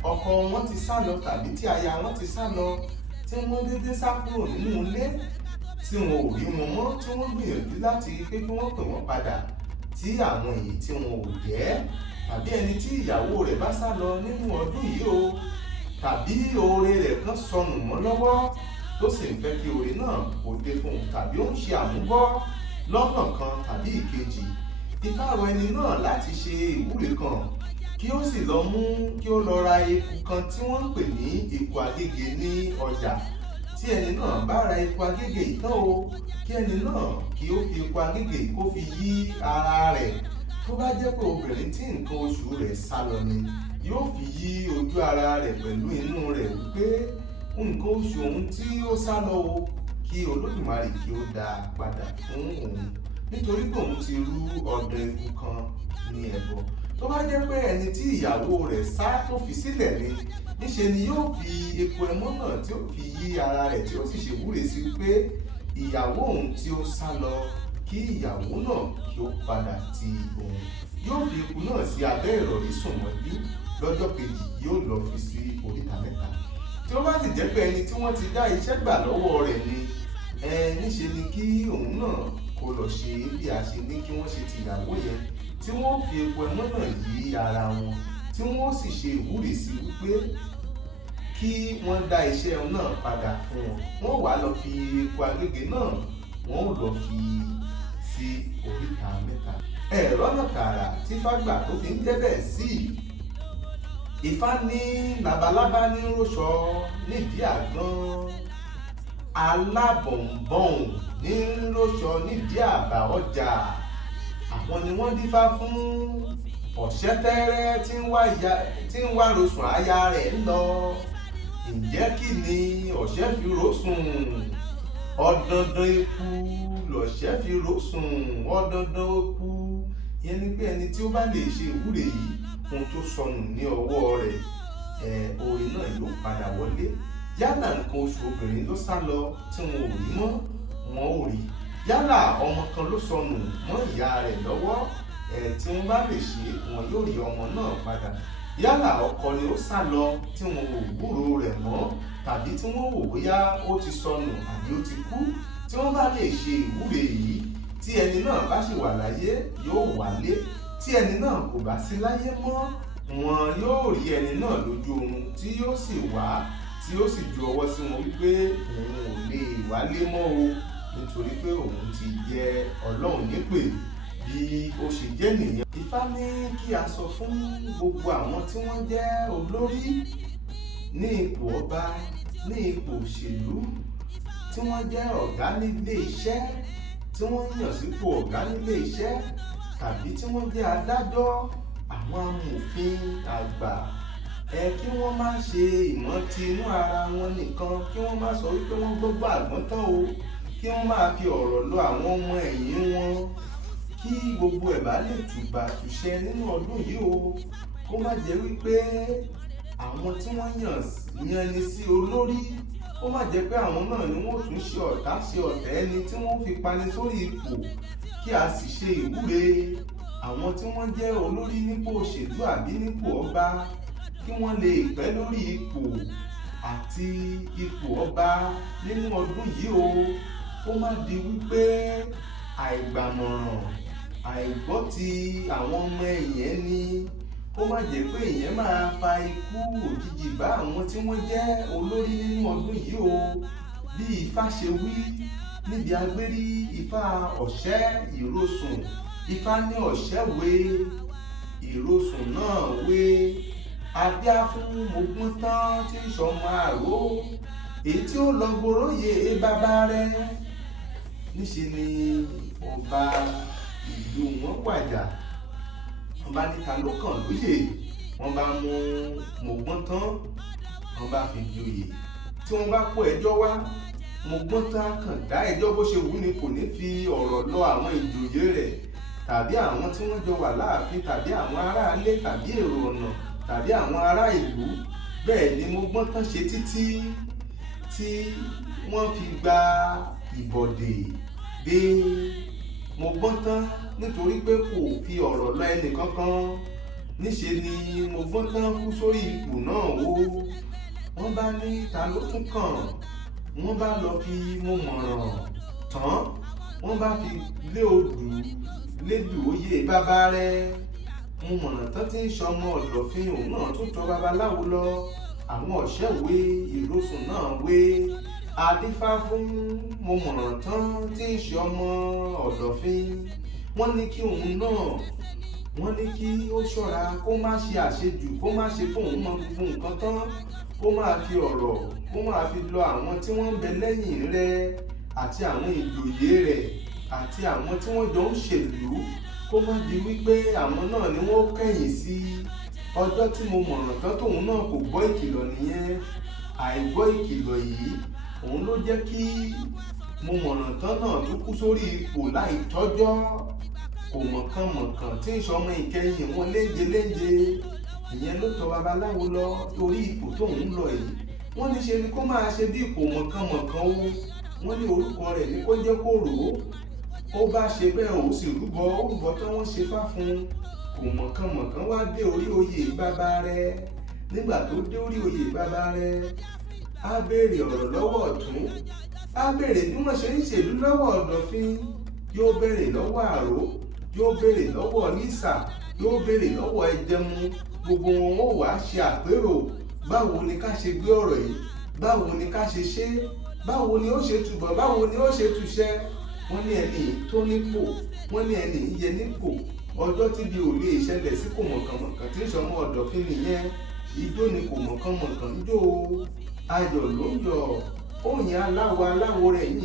ọkọ wọn ti sá lọ tàbí tí aya wọn ti sá lọ, tí wọ́n dédé sá kúrò nínú ilé tí wọn ò rí wọn mọ́, tí wọ́n gbìyànjú láti pé kí wọ́n pè wọ́n padà, tí àwọn èyí tí wọn ò jẹ́, tàbí ẹni tí ìyàwó rẹ̀ bá sá lọ nínú ọdún yìí o, tàbí oore rẹ̀ kan sọnù mọ́ lọ́wọ́ tó sì ń fẹ́ kí oore náà kó dé fún un, tàbí ó ń ṣe àmúbọ́ lọ́nà kan tàbí ìkejì. Ifá rọ ẹni náà láti ṣe ìwúre kan, kí ó sì lọ ra eku kan tí wọ́n ń pè ní eku agége ní ọjà. Tí ẹni náà bá ra eku agége yìí tán o, kí ẹni náà kí ó fi eku agége kó fi yí ara rẹ̀. Tó bá jẹ́ pé obìnrin tí nǹkan oṣù rẹ̀ sá lọ ni, yóò fi yí ojú ara rẹ̀ pẹ̀lú inú rẹ̀ wípé nǹkan oṣù òun tí ó sá lọ o, kí Olódùmarè kí ó dá padà fún òun, nítorí pé òun ti rú ọdẹ eku kan ní ẹbọ. tó bá jẹ́ pé ẹni tí ìyàwó rẹ̀ sá tó fi sílẹ̀ ni níṣe ni yóò fi epo ẹmọ́ náà tí ó fi yí ara rẹ̀ tí ó sì ṣèwúre sí pé ìyàwó òun tí ó sá lọ kí ìyàwó náà kí ó padà ti òun. Yóò fi epo náà sí abẹ́ ìrọ̀rí sùn mọ́jú, lọ́jọ́ kejì yóò lọ fi sí oríta mẹ́ta. Tí ó bá sì jẹ́ pé ẹni tí wọ́n ti dá iṣẹ́ gbà lọ́wọ́ rẹ̀ ni níṣe ni kí òun náà kó lọ ṣe bí a ṣe ní kí wọ́n ṣe ti ìyàwó yẹn, tí wọ́n fi epo ẹmọ́ náà yí ara wọn, tí wọ́n sì ṣe ìwúre sí wípé kí wọ́n dá iṣẹ́ náà padà fún wọn. Wọ́n wá lọ fi epo agége náà wọ́n lọ fi sí oríta mẹ́ta. Ẹ̀rọ náà tààrà tí fágbà tó fi ń jẹ́ bẹ́ẹ̀ sí Ifá ní labalábá ní róṣọ nídìí àgbọn, alábọ̀nbọ̀n ní róṣọ nídìí àbá ọjà. Àwọn ni wọ́n dífá fún ọ̀ṣẹ́tẹ́rẹ́ tí ń wá rosùn aya rẹ̀ ń lọ. Ǹjẹ́ kí ni ọ̀ṣẹ́ fi rosùn? Ọ̀dandan eku lọ̀ṣẹ́ fi rosùn, ọ̀dandan eku. Ìyẹn ni pé ẹni tí ó bá lè ṣe ìwúre yìí, ohun tó sọnù ní ọwọ́ rẹ̀ oore náà yóò padà wọlé. Yálà nǹkan oṣù obìnrin ló sá lọ tí wọn ò rí mọ́, wọn ò rí. Yálà ọmọ kan ló sọnù mọ́ ìyá rẹ̀ lọ́wọ́, tí wọ́n bá lè ṣe wọn yóò rí ọmọ náà padà. Yálà ọkọ ni ó sá lọ tí wọn ò gbúròó rẹ̀ mọ́, tàbí tí wọ́n wò bóyá ó ti sọnù àbí ó ti kú. Tí wọ́n bá lè ṣe ìwúre yìí, tí ẹni náà bá ṣì wà láyé yóò wálé. Tí ẹni náà kò bá sí láyé mọ́, wọn yóò rí ẹni náà lójú oorun tí yóò sì wá, tí yóò sì ju ọwọ́ sí wọn wípé òun ò lè wálé mọ́ o, nítorí pé òun ti jẹ Ọlọ́run nípè. Bí ó ṣe jẹ́ nìyẹn. Ifá ní kí a sọ fún gbogbo àwọn tí wọ́n jẹ́ olórí ní ipò ọba, ní ipò òṣèlú, tí wọ́n jẹ́ ọ̀gá nílé iṣẹ́, tí wọ́n yàn sípò ọ̀gá nílé iṣẹ́, tàbí tí wọ́n jẹ́ adájọ́, àwọn amòfin àgbà, kí wọ́n má ṣe ìmọ̀tí inú ara wọn nìkan, kí wọ́n má sọ wípé wọ́n gbọ́gbọ́ àgbọ́n tán o, kí wọ́n máa fi ọ̀rọ̀ lọ àwọn ọmọ ẹ̀yìn wọn, kí gbogbo ẹ̀ bá lè tùbà tùṣẹ nínú ọdún yìí o. Kó má jẹ́ wípé àwọn tí wọ́n yan ni sí olórí, ó má jẹ́ pé àwọn náà ni wọ́n tún ṣe ọ̀tẹ̀ ẹni tí wọ́n fi pani sórí ipò. Kí a sì ṣe ìwúre àwọn tí wọ́n jẹ́ olórí nípò òṣèlú àbí nípò ọba, kí wọ́n lè pẹ́ lórí ipò àti ipò ọba nínú ọdún yìí o. Ó má di wípé àìgbàmọ̀ràn, àìgbọ́ ti àwọn ọmọ ẹ̀yìn ẹni, ó má jẹ́ pé ìyẹn máa fa ikú òjijì bá àwọn tí wọ́n jẹ́ olórí nínú ọdún yìí o. Bí Ifá ṣe wí níbi agbérí Ifá ọ̀ṣẹ́ ìrosùn, Ifá ní ọ̀ṣẹ́ wé, ìrosùn náà wé. Adé á fún Ògún tán tí ń ṣọmọ àró, èyí tí ó lọ gboróyè bàbá rẹ̀. Níṣe ni ọba ìlú wọn wàjà, wọ́n bá ní ta ló kàn lóyè, wọ́n bá mú Ògún tán, wọ́n bá fi joyè. Tí wọ́n bá kó ẹjọ́ wá, Ògún tán kàn dá ẹjọ́ bó ṣe wù ní, kò ní fi ọ̀rọ̀ lọ àwọn ìjòyè rẹ̀ tàbí àwọn tí wọ́n jọ wà láàfin tàbí àwọn aráalé tàbí èrò ọ̀nà tàbí àwọn ará ìlú. Bẹ́ẹ̀ ni Ògún tán ṣe títí tí wọ́n fi gba ìbọ̀dè dé Ògún tán, nítorí pé kò fi ọ̀rọ̀ lọ ẹnì kankan. Níṣe ni Ògún tán kú sórí ipò náà o. Wọ́n bá ní ta ló tún kàn, wọ́n bá lọ fi Mọ̀mọ̀ràn tán, wọ́n bá fi lédù oyè bàbá rẹ̀. Mọ̀mọ̀ràn tán tí ń ṣọmọ ọ̀dọ̀fin, òun náà tún tọ̀ babaláwo lọ. Àwọn ọ̀ṣẹ́ wé, ìrosùn náà wé. Adífá fún Mọ̀mọ̀ràn tán tí ń ṣe ọmọ ọ̀dọ̀fin. Wọ́n ní kí òun náà, wọ́n ní kí ó ṣọ́ra kó má ṣe àṣejù, kó má ṣe fóun mọ gbogbo nǹkan tán, kó máa fi ọ̀rọ̀, kó máa fi lọ àwọn tí wọ́n ń bẹ lẹ́yìn rẹ̀ àti àwọn ìjòyè rẹ̀ àti àwọn tí wọ́n jọ ń ṣèlú. Kó má di wípé àwọn náà ni wọ́n kẹ̀yìn sí. Ọjọ́ tí Mọ̀mọ̀ràn tán tóun náà kò gbọ́ ìkìlọ̀ nìyẹn. Àìgbọ́ ìkìlọ̀ yìí òun ló jẹ́ kí Mọ̀mọ̀ràn tán náà tún kú sórí ipò láì tọ́jọ́. kò mọ̀kànmọ̀kàn tí ń sọmọ ìkẹyìn wọn léńjeléńje ìyẹn ló tọ̀ babaláwo lọ torí ipò tóun lọ yìí wọ́n ní ṣe ni kó máa ṣe bí kò mọ̀kànmọ̀kàn o wọ́n ní orúkọ rẹ̀ ní kó jẹ́ kó rò ó bá ṣe bẹ́ẹ̀ ó sì rúbọ tí wọ́n ṣe fá fún kò mọ̀kànmọ̀kàn wá dé orí oyè bàbá rẹ̀ nígbà tó dé orí oyè bàbá rẹ̀ á béèrè ọ̀rọ̀ lọ́wọ́ ọ̀tún á béèrè bí wọ́n ṣe ń ṣèlú lọ́wọ́ ọ̀dọ̀fin yóò béèrè lọ́wọ́ àró yóò béèrè lọ́wọ́ lísà yóò béèrè lọ́wọ́ ẹjẹmu gbogbo wọn ó wàá ṣe àpérò báwo ni ká ṣe gbé ọ̀rọ̀ yìí báwo ni ká ṣe ṣe báwo ni ó ṣe túbọ̀ báwo ni ó ṣe túṣẹ́ wọ́n ní ẹni tó nípò wọ́n ní ẹni yẹ nípò ọjọ́ tí bí ò lè ṣẹlẹ̀ sí kò mọ̀kànmọ̀kàn tí ń sọmọ ọ̀dọ̀fin nìyẹn ijó ni kò mọ̀kànmọ̀kàn jó ayọ̀ ló ń yọ̀ òyìn aláwo rẹ̀ yín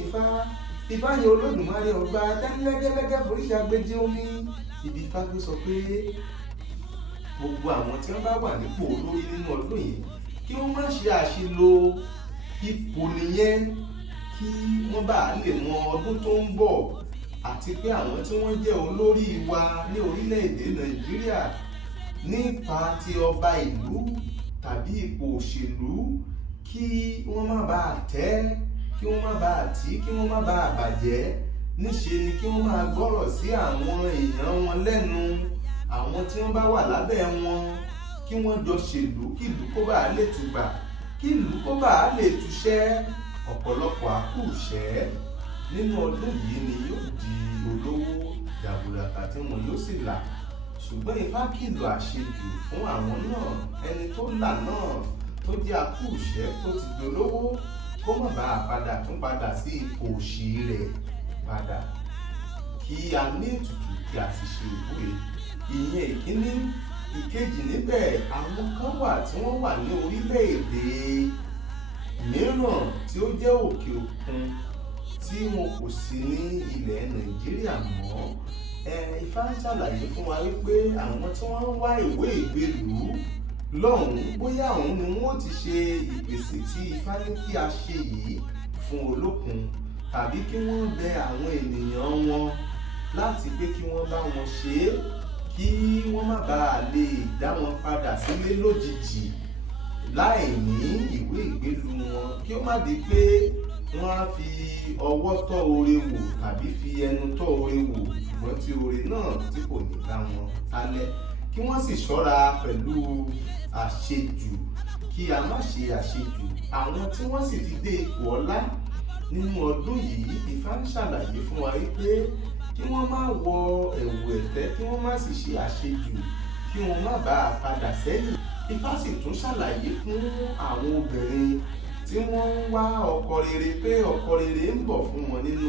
ifá yẹn olódùmarè ọba dánilẹ́gẹ́lẹ́gẹ́ foríṣi agbẹ́jẹ́ omi ibi ifá gbé sọ pé gbogbo àwọn tí wọ́n bá wà nípò olórí nínú ọdún yìí kí wọ́n má ṣe àṣìlò ipò nìyẹn kí wọ́n bá lè mọ ọdún tó ń bọ̀ àti pé àwọn tí wọ́n jẹ́ olórí wa ní orílẹ̀-èdè Nàìjíríà nípa ti ọba ìlú tàbí ipò òṣèlú kí wọ́n má bàa tẹ́ kí wọ́n má bàa tí kí wọ́n má bàa bàjẹ́ níṣe ni kí wọ́n máa gbọ́rọ̀ sí àwọn èèyàn wọn lẹ́nu àwọn tí wọ́n bá wà lábẹ́ wọn kí wọ́n jọ ṣèlú kí ìlú kó bàa lè tùbà kí ìlú kó bàa lè túṣẹ́ ọ̀pọ̀lọpọ̀ àkùṣẹ́ nínú ọdún yìí ni yóò di olówó jàbùràkà tí wọn yóò sì là ṣùgbọ́n Ifá kìlọ̀ àṣejù fún àwọn náà ẹni tó là náà tó jẹ́ àkùṣẹ́ tó ti dolówó kó má bàa padà sí ipò òṣì rẹ̀ padà kí a ní ètùtù kí a sì ṣe ìwúre ìyẹn ìkíní ìkejì níbẹ̀ àwọn kan wà tí wọ́n wà ní orílẹ̀-èdè mìíràn tí ó jẹ́ òkè òkun tí wọn kò sí ní ilẹ̀ Nàìjíríà mọ́ Ifá ń ṣàlàyé fún wa wípé àwọn tí wọ́n ń wá ìwé ìgbélú lọ́hùn-ún bóyá òun ni wọ́n ti ṣe ìpèsè tí Ifá ní kí a ṣe yìí fún Olókun tàbí kí wọ́n bẹ àwọn ènìyàn wọn láti pé kí wọ́n bá wọn ṣe é kí wọ́n má bàa lè dá wọn padà sílé lójijì láì ní ìwé ìgbélú wọn kí ó má di pé wọ́n á fi ọwọ́ tọ́ oore wò tàbí fi ẹnu tọ́ oore wò ṣùgbọ́n tí oore náà tí kò ní bá wọn alẹ́ kí wọ́n sì ṣọ́ra pẹ̀lú àṣejù kí a má ṣe àṣejù àwọn tí wọ́n sì ti dé ipò ọlá nínú ọdún yìí Ifá ń ṣàlàyé fún wa wípé kí wọ́n má wọ ẹ̀wù ẹ̀tẹ́ kí wọ́n má sì ṣe àṣejù kí wọ́n má bàa padà sẹ́yìn Ifá sì tún ṣàlàyé fún àwọn obìnrin tí wọ́n ń wá ọkọ rere pé ọkọ rere ń bọ̀ fún wọn nínú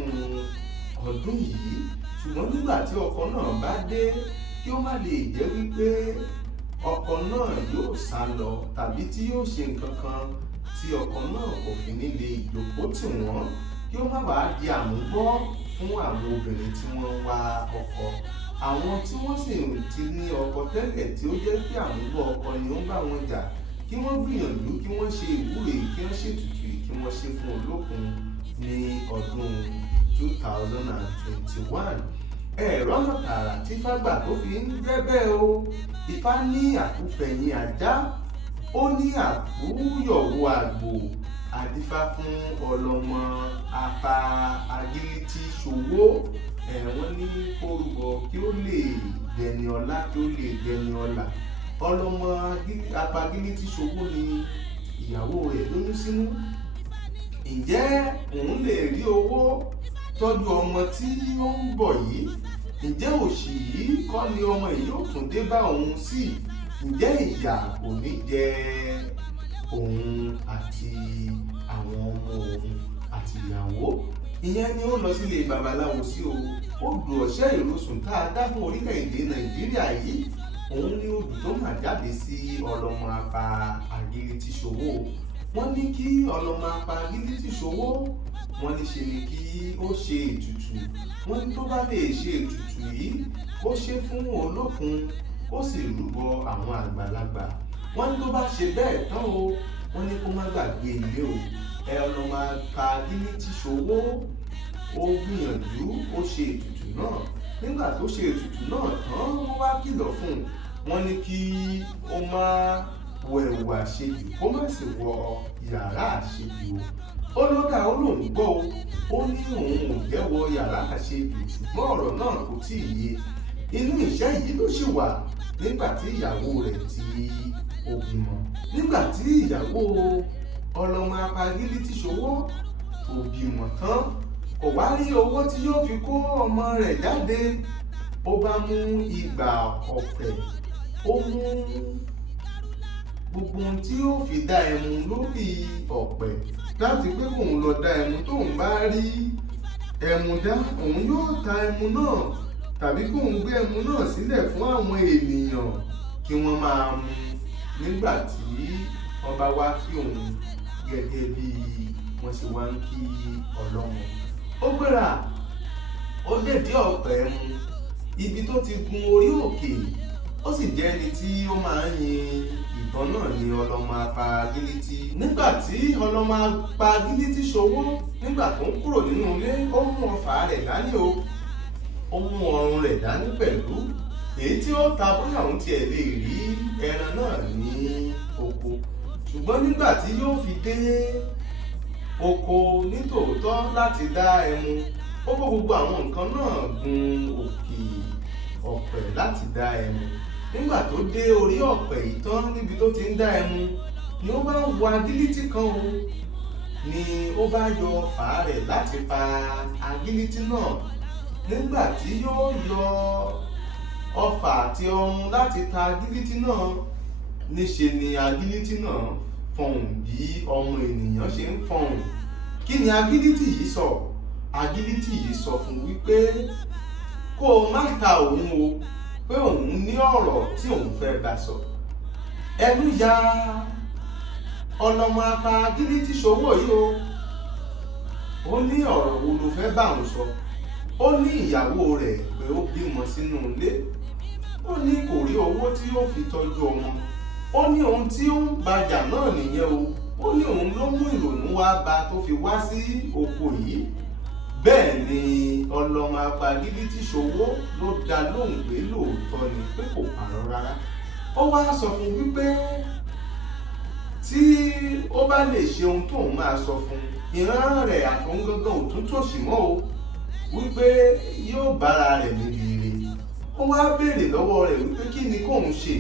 ọdún yìí ṣùgbọ́n nígbà tí ọkọ náà bá dé kí ó má lè jẹ́ wípé ọkọ náà yóò sá lọ tàbí tí yóò ṣe nǹkan kan tí ọkọ náà kò fi ní lè jókòó tì wọ́n kí ó má bàa di àmúgbọ́ fún àwọn obìnrin tí wọ́n ń wá ọkọ àwọn tí wọ́n sì ti ní ọkọ tẹ́lẹ̀ tí ó jẹ́ pé àmúgbọ́ ọkọ ni ó ń bá wọn jà kí wọ́n gbìyànjú kí wọ́n ṣe ìwúre kí wọ́n ṣètùtù kí wọ́n ṣe fún Olókun ní ọdún 2021 ẹ̀rọ ọ̀nà tààrà tí Ifá gbà tó fi ń jẹ́ bẹ́ẹ̀ o Ifá ní àkúfẹ̀yìn ajá ó ní àkúyọ̀wò àgbò àdífá fún ọlọ́mọ apá agilítí ṣòwò wọ́n ní kórúbọ kí ó lè dẹni ọlá kí ó lè dẹni ọlà ọlọ́mọ apá agilítí ṣòwò ni ìyàwó rẹ̀ lóyún sínú ǹjẹ́ òun lè rí owó tọ́jú ọmọ tí ó ń bọ̀ yìí ǹjẹ́ òṣì yìí kọ́ ni ọmọ yìí yóò tún dé bá òun sí ǹjẹ́ ìyà kò ní jẹ òun àti àwọn ọmọ òun àti ìyàwó ìyẹn ni ó lọ sílé babaláwo sí o odù ọ̀sẹ̀ ìrosùn tá a dá fún orílẹ̀-èdè Nàìjíríà yìí òun ni odù tó mà jáde sí ọlọ́mọ apá agilítí ṣòwò wọ́n ní kí ọlọ́mọ apá agilítí ṣòwò wọ́n ní ṣe ni kí ó ṣe ètùtù wọ́n ní tó bá lè ṣe ètùtù yìí ó ṣe fún Olókun ó sì rúbọ àwọn àgbàlagbà wọ́n ní tó bá ṣe bẹ́ẹ̀ tán o wọ́n ní kó má gbàgbé ilé o ọlọ́mọ apá agilítí ṣòwò ó gbìyànjú ó ṣe ètùtù náà nígbà tó ṣe ètùtù náà tán wọ́n wá kìlọ̀ fún un, wọ́n ní kí ó má wọ ẹ̀wù àṣejù kó má sì wọ yàrá àṣejù ó lọ́dà ó lòún gbọ́ ó ní òun ò jẹ́ wọ yàrá àṣejù ṣùgbọ́n ọ̀rọ̀ náà kò tí ì yé inú ìṣẹ́ yìí ló ṣì wà nígbà tí ìyàwó rẹ̀ tí ó bímọ. Nígbà tí ìyàwó ọlọ́mọ Apagílítí Ṣòwò tó bímọ tán kò wá rí owó tí yóò fi kó ọmọ rẹ̀ jáde, ó bá mú igbá ọ̀pẹ, ó mú gbogbo ohun tí yóò fi dá ẹmu lórí ọ̀pẹ láti pé kóun lọ dá ẹmu tóun bá rí ẹmu dá òun yóò ta ẹmu náà tàbí kóun gbé ẹmu náà sílẹ̀ fún àwọn ènìyàn kí wọ́n máa mu nígbà tí wọ́n bá wá kí òun gẹ́gẹ́ bí wọ́n ṣe wá ń kí Ọlọ́run. Ó gbéra ó dèdé ọ̀pẹ ẹmu ibi tó ti gun orí òkè, ó sì jẹ́ ẹni tí ó máa ń yin ìbọn náà ní ọlọ́mọ Apagílítí. Nígbà tí ọlọ́mọ Apagílítí Ṣòwò nígbà tó ń kúrò nínú ilé, ó mú ọfà rẹ̀ dání ó mú ọrùn rẹ̀ dání pẹ̀lú èyí tí ó ta bóyá òun tiẹ̀ lè rí ẹran náà ní oko. Ṣùgbọ́n nígbà tí yóò fi dé oko nítòótọ́ láti dá ẹmu, ó kó gbogbo àwọn nǹkan náà gun òkè ọ̀pẹ láti dá ẹmu. Nígbà tó dé orí ọ̀pẹ ìtàn níbi tó ti ń dá ẹmu ni ó bá ń wo agílítí kan ni ó bá yọ ọfà rẹ̀ láti pa agílítí náà. Nígbà tí yóò yọ ọfà àti ọrùn láti ta agílítí náà, níṣe ni agílítí náà fọhùn bí ọmọ ènìyàn ṣe ń fọhùn. Kí ni agílítí yìí sọ? Agílítí yìí sọ fún wípé kó o má ta òun o, pé òun ní ọ̀rọ̀ tí òun fẹ́ bá sọ. Ẹnu ya ọlọ́mọ Apagílítí Ṣòwò yìí ó ní ọ̀rọ̀ wo ló fẹ́ bá òun sọ. Ó ní ìyàwó rẹ̀ pé ó bímọ sínú ilé, ó ní kò rí owó tí yóò fi tọ́jú ọmọ, ó ní ohun tí ó ń bàjà náà nìyẹn ó ní òun ló mú ìrònú wá bá tó fi wá sí oko yìí. Bẹ́ẹ̀ ni ọlọ́mọ Apagílítí Ṣòwò ló dá lóhùn pé lóòótọ́ ni pé kò parọ́ rárá. Ó wá sọ fún wípé tí ó bá lè ṣe ohun tóun máa sọ fún ìran rẹ̀ àtòun gangan ò tún tòṣì mọ́ wípé yóò bára rẹ̀ níbi ire. Ó wá béèrè lọ́wọ́ rẹ̀ wípé kí ni kóun ṣe.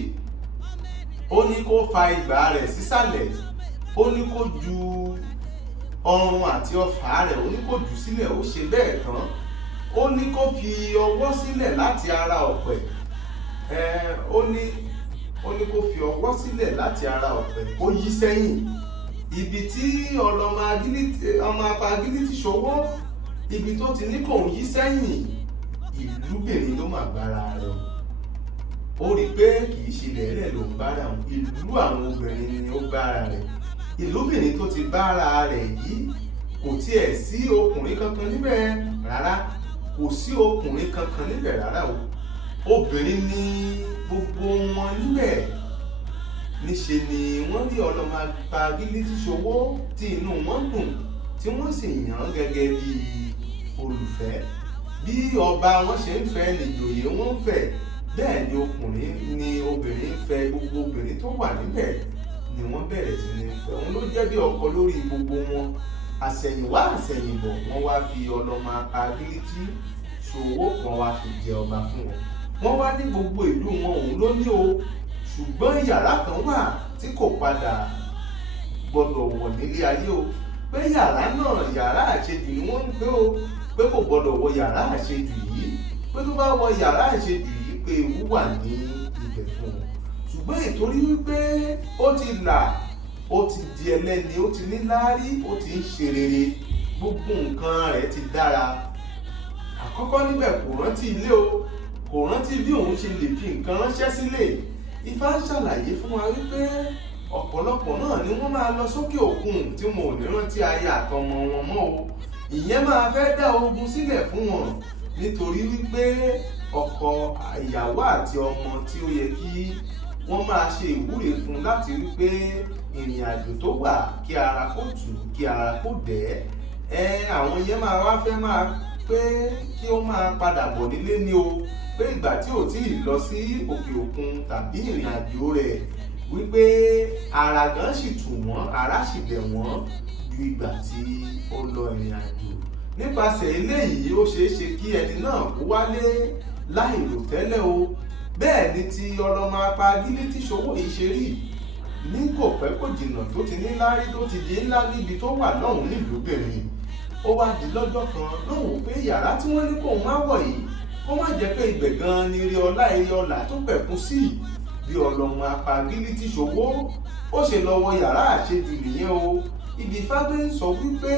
Ó ní kó fa igbá rẹ̀ sísàlẹ̀, ó ní kó ju ọrùn àti ọfà rẹ̀ ó ní kó jù sílẹ̀. Ó ṣe bẹ́ẹ̀ tán, ó ní kó fi ọwọ́ sílẹ̀ láti ara ọ̀pẹ. Ó ní kó fi ọwọ́ sílẹ̀ láti ara ọ̀pẹ kó yí sẹ́yìn. Ibi tí ọlọ́mọ Apagílítí Ṣòwò ibi tó ti ní kóun yí sẹ́yìn, ìlúbìnrin ló mà gbára rẹ̀. Ó rí pé kì í ṣe lẹ́rẹ̀ ló ń bára òun, ìlú àwọn obìnrin ni ó gbára rẹ̀. Ìlúbìnrin tó ti bára rẹ̀ yìí kò tiẹ̀ sí ọkùnrin kankan níbẹ̀ rárá, kò sí ọkùnrin kankan níbẹ̀ rárá obìnrin ni gbogbo wọn níbẹ̀. Níṣe ni wọ́n rí ọlọ́mọ Apagílítí Ṣòwò tí inú wọn dùn, tí wọ́n sì yàn án gẹ́gẹ́ bí olùfẹ́. Bí ọba wọn ṣe ń fẹ́ nìjòyè wọn ń fẹ́, bẹ́ẹ̀ ni ọkùnrin ni obìnrin ń fẹ́. Gbogbo obìnrin tó wà níbẹ̀ ni wọ́n bẹ̀rẹ̀ sí ní fẹ́. Òun ló jẹ́ bí ọkọ lórí gbogbo wọn. Àṣẹ̀yìnwá àṣẹ̀yìnbọ̀ wọ́n wá fi ọlọ́mọ Apagílítí Ṣòwò kan wá fi jẹ ọba fún wọn. Wọ́n wá ní gbogbo ìlú wọn òun ló ní ṣùgbọ́n yàrá kan wà tí kò padà gbọdọ̀ wọ̀ nílé ayé pé yàrá náà yàrá àṣejù ni wọ́n ń gbé pé kò gbọdọ̀ wọ yàrá àṣejù yìí, pé tó bá wọ yàrá àṣejù yìí pé ewu wà ní ibẹ̀ fún wọn. Ṣùgbọ́n ìtorí wípé ó ti là, ó ti di ẹlẹ́ni, ó ti ní láárí, ó ti ń ṣe rere, gbogbo nǹkan rẹ̀ ti dára. Àkọ́kọ́ níbẹ̀ kò rántí ilé kò rántí bí òun ṣe lè fi nǹkan ránṣẹ́ sílé. Ifá ń ṣàlàyé fún wa wípé ọ̀pọ̀lọpọ̀ náà ni wọ́n máa lọ sókè òkun tí wọn ò ní rántí aya àtọmọ wọn mọ́ ìyẹn máa fẹ́ dá ogun sílẹ̀ fún wọn, nítorí wípé ọkọ ìyàwó àti ọmọ tí ó yẹ kí wọ́n máa ṣe ìwúre fún láti wípé ìrìn àjò tó wà kí ara kó tù kí ara kó dẹ̀ àwọn yẹn máa wá fẹ́ máa pé kí ó máa padà bọ̀ nílé ni o, pé ìgbà tí ò tí ì lọ sí òkè òkun tàbí ìrìn àjò rẹ̀ wípé ara gan sì tù wọ́n, ara sì dẹ̀ wọ́n ju ìgbà tí ó lọ ìrìn àjò. Nípasẹ̀ eléyìí ó ṣeé ṣe kí ẹni náà kó wálé láì rò tẹ́lẹ̀ o. Bẹ́ẹ̀ ni ti ọlọ́mọ apagílítí ṣòwò yìí ṣe rí. Ní kò pẹ́ kò jìnnà tó ti ní lárí tó ti di ńlá níbi tó wà lọ́hùn nílùú Benin. Ó wá di lọ́jọ́ kan lóhùn pé yàrá tí wọ́n ní kóun má wọ̀ yìí kó má jẹ́ pé ibẹ̀ gan-an ni ire ọlá tó pẹ̀kun sí. Bí ọlọ́mọ apagílítí ṣòwò ó ṣe lọ wọ yàrá àṣejù nìyẹn o. Ibi Ifágbé ń sọ wípé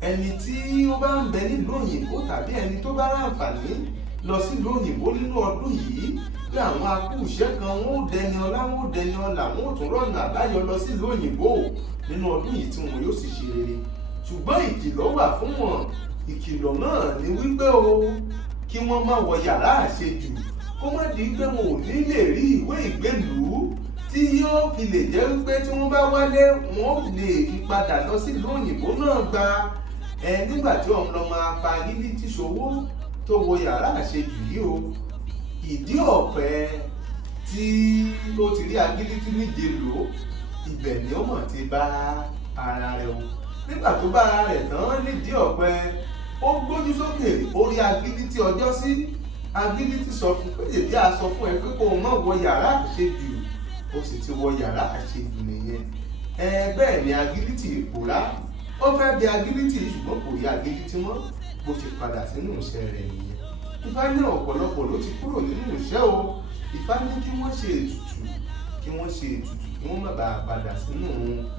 ẹni tí ó bá ń bẹ nílùú òyìnbó tàbí ẹni tó bá ráǹfààní lọ sílùú òyìnbó nínú ọdún yìí pé àwọn akúṣẹ́ kan wọn ò dẹni ọlá wọn ò dẹni ọlà wọn ò tún rọ̀nà àbáyọ lọ sílùú òyìnbó nínú ọdún yìí tí wọn yóò sì ṣe rere. Ṣùgbọ́n ìkìlọ̀ wà fún wọn. Ìkìlọ̀ náà ni wípé o kí wọ́n má wọ yàrá àṣejù kó má di pé wọn ò ní lè rí ìwé ìgbélùú tí yóò fi lè jẹ́ wípé tí wọ́n bá wálé wọn ò lè fi padà lọ sílùú òyìnbó náà gba nígbà tí ọmọlọmọ apagílítí ṣòwò tó wọ yàrá àṣejù yìí o. Ìdí ọ̀pẹ tí ó ti rí agílítí níje lò ibẹ̀ ni ó mọ̀ ti bá ara rẹ̀ o. Nígbà tó bá ara rẹ̀ tán nídìí ọ̀pẹ ó gbójú sókè ó rí agílítí ọjọ́ sí. Agílítí sọ fún pé èdè a sọ fún ẹ pé kó o má wọ yàrá àṣejù, ó sì ti wọ yàrá àṣejù nìyẹn. Bẹ́ẹ̀ ni agílítí pòórá. Ó fẹ́ bẹ agílítí ṣùgbọ́n kò rí agílítí mọ́, bó ṣe padà sínú iṣẹ́ rẹ̀ nìyẹn. Ifá ní ọ̀pọ̀lọpọ̀ ló ti kúrò nínú iṣẹ́ o. Ifá ní kí wọ́n ṣe ètùtù kí wọ́n má bàa padà sínú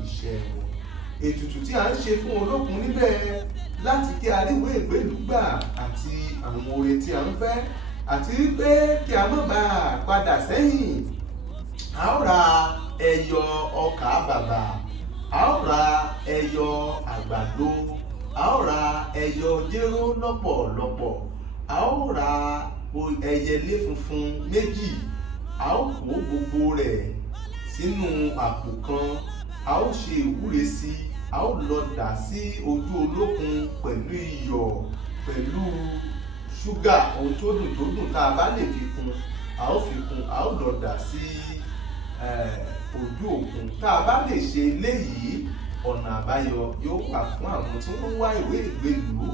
iṣẹ́ wọn. Ètùtù tí a ń ṣe fún olókun níbẹ̀ láti kí aríwé ìgbélú gbà àti àwọn oore tí a ń fẹ́ àti pé kí a má bàa padà sẹ́yìn. A ó ra ẹyọ ọkà bàbà, a ó ra ẹyọ àgbàdo, a ó ra ẹyọ jéró lọ́pọ̀lọpọ̀, a ó ra ẹyẹlé funfun méjì, a ó kó gbogbo rẹ̀ sínú àpò kan, a ó ṣe ìwúre sí i, a ó lọ dà sí ojú olókun pẹ̀lú iyọ̀ pẹ̀lú ṣúgà ohun tó dùn tá a bá lè fi kún a ó fi kún, a ó lọ dà sí ojú òkun. Tá a bá lè ṣe eléyìí ọ̀nà àbáyọ yóò wà fún àwọn tí wọ́n ń wá ìwé ìgbélùú.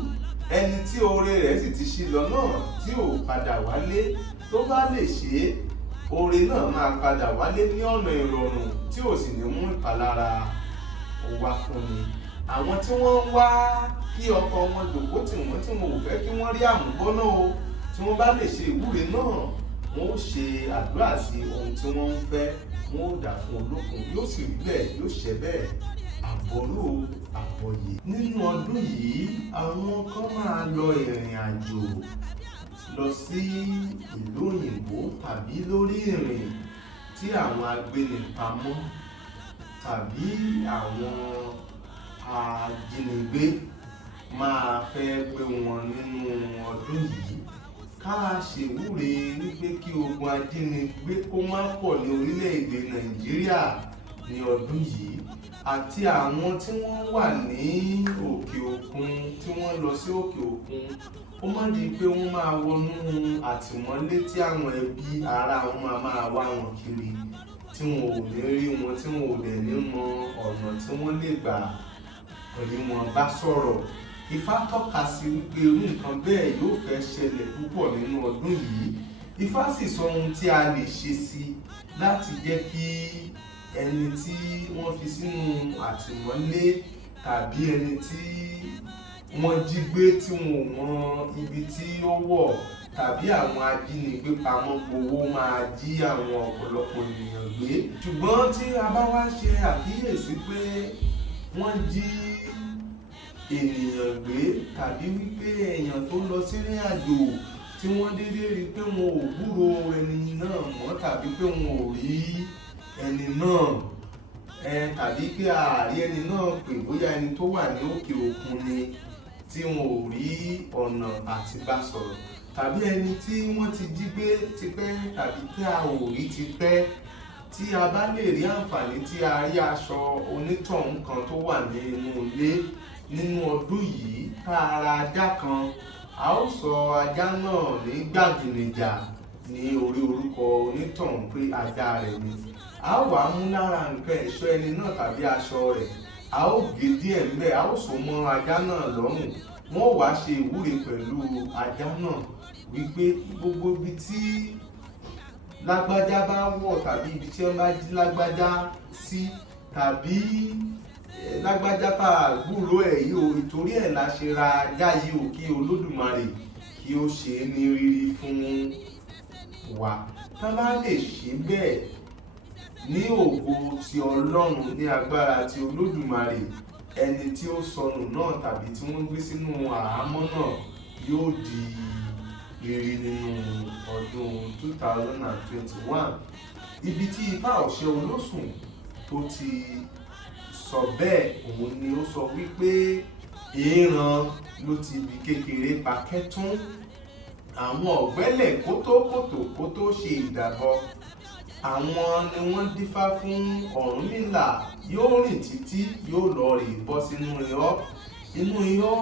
Ẹni tí oore rẹ̀ sì ti ṣí lọ náà tí ò padà wálé tó bá lè ṣe oore náà máa padà wálé ní ọ̀nà ìrọ̀rùn tí ò sì ní mú ìpalára wá fún ni. Àwọn tí wọ́n ń wá kí ọkọ wọn jòkó tì wọ́n tí wọn ò fẹ́ kí wọ́n rí àmúbọ́nà o, tí wọ́n bá lè ṣe ìwúre náà wọ́n ó ṣe àdúrà sí ohun tí wọ́n ń fẹ́, wọ́n ó dà fún olókun, yóò sì rí bẹ́ẹ̀, yóò ṣẹ bẹ́ẹ̀. Àbọ̀rò àbọ̀yè. Nínú ọdún yìí àwọn kan máa lọ ìrìn àjò lọ sí ìlú òyìnbó tàbí lórí ìrìn tí àwọn agbénipamọ́ tàbí àwọn ajínigbé máa fẹ́ gbé wọn nínú ọdún yìí. Ká ṣèwúre wípé kí ogun ajínigbé kó má pọ̀ ní orílẹ̀-èdè Nàìjíríà ní ọdún yìí, àti àwọn tí wọ́n wà ní òkè òkun tí wọ́n lọ sí òkè òkun ó má di pé wọ́n máa wọnú àtìmọ́lé tí àwọn ẹbí ará wọn máa wá wọn kiri tí wọn ò ní rí wọn, tí wọn ò dẹ̀ ní mọ ọ̀nà tí wọ́n lè gbà rí wọn bá sọ̀rọ̀. Ifá tọ́ka sí wípé irú nǹkan bẹ́ẹ̀ yóò fẹ́ ṣẹlẹ̀ púpọ̀ nínú ọdún yìí. Ifá sì sọ ohun tí a lè ṣe sí láti jẹ́ kí ẹni tí wọ́n fi sínú àtìmọ́lé tàbí ẹni tí wọ́n jí gbé tí wọn ò mọ ibi tí ó wọ̀ tàbí àwọn ajínigbé pamọ́ gbowó máa jí àwọn ọ̀pọ̀lọpọ̀ ènìyàn gbé. Ṣùgbọ́n tí a bá wá ṣe àkíyèsí pé wọ́n jí ènìyàn gbé tàbí wípé èèyàn tó lọ sírìn àjò tí wọ́n dédé rí pé wọn ò gbúrò ẹni náà mọ́ tàbí pé wọn ò rí ẹni náà tàbí pé ààrí ẹni náà pè bóyá ẹni tó wà ní òkè òkun ni tí wọn ò rí ọ̀nà àti bá sọ̀rọ̀, tàbí ẹni tí wọ́n ti jí gbé tipẹ́ tàbí tí a ò rí tipẹ́, tí a bá lè rí àǹfààní tí a rí aṣọ onítọ̀hún kan tó wà ní inú ilé nínú ọdún yìí, ká ara ajá kan a ó sọ ajá náà ní gbàgìnìjà ní orí orúkọ onítọ̀hún pé ajá rẹ̀ ni. A ó wá mú lára nǹkan ẹ̀ṣọ́ ẹni náà tàbí aṣọ rẹ̀, a ó gé díẹ̀ ńbẹ̀, a ó so mọ́ ajá náà lọ́rùn. Wọ́n wá ṣe ìwúre pẹ̀lú ajá náà wípé gbogbo ibi tí lágbájá bá wọ̀ tàbí ibi tí wọ́n bá jí lágbájá sí tàbí lágbájá tá a gbúrò ẹ̀ yìí o, ìtorí ẹ̀ la ṣe ra ajá yìí o, kí Olódùmarè kí ó ṣe é ní rírí fún wa. Tá bá lè ṣe bẹ́ẹ̀ ní ògo ti Ọlọ́run, ní agbára ti Olódùmarè, ẹni tí ó sọnù náà tàbí tí wọ́n gbé sínú àhámọ́ náà yóò di rere nínú ọdún 2021. Ibi tí Ifá Ọ̀ṣẹ́ Olóṣùn tó ti sọ bẹ́ẹ̀, òun ni ó sọ wípé èèràn ló ti ibi kékeré pa kẹ́tún. Àwọn ọ̀gbẹ́lẹ̀ kótó ṣe ìdàbọ̀, àwọn ni wọ́n dífá fún Ọ̀rúnmìlà. Yóò rìn títí yóò lọ rè bọ́ sínú iyọ́. Inú iyọ́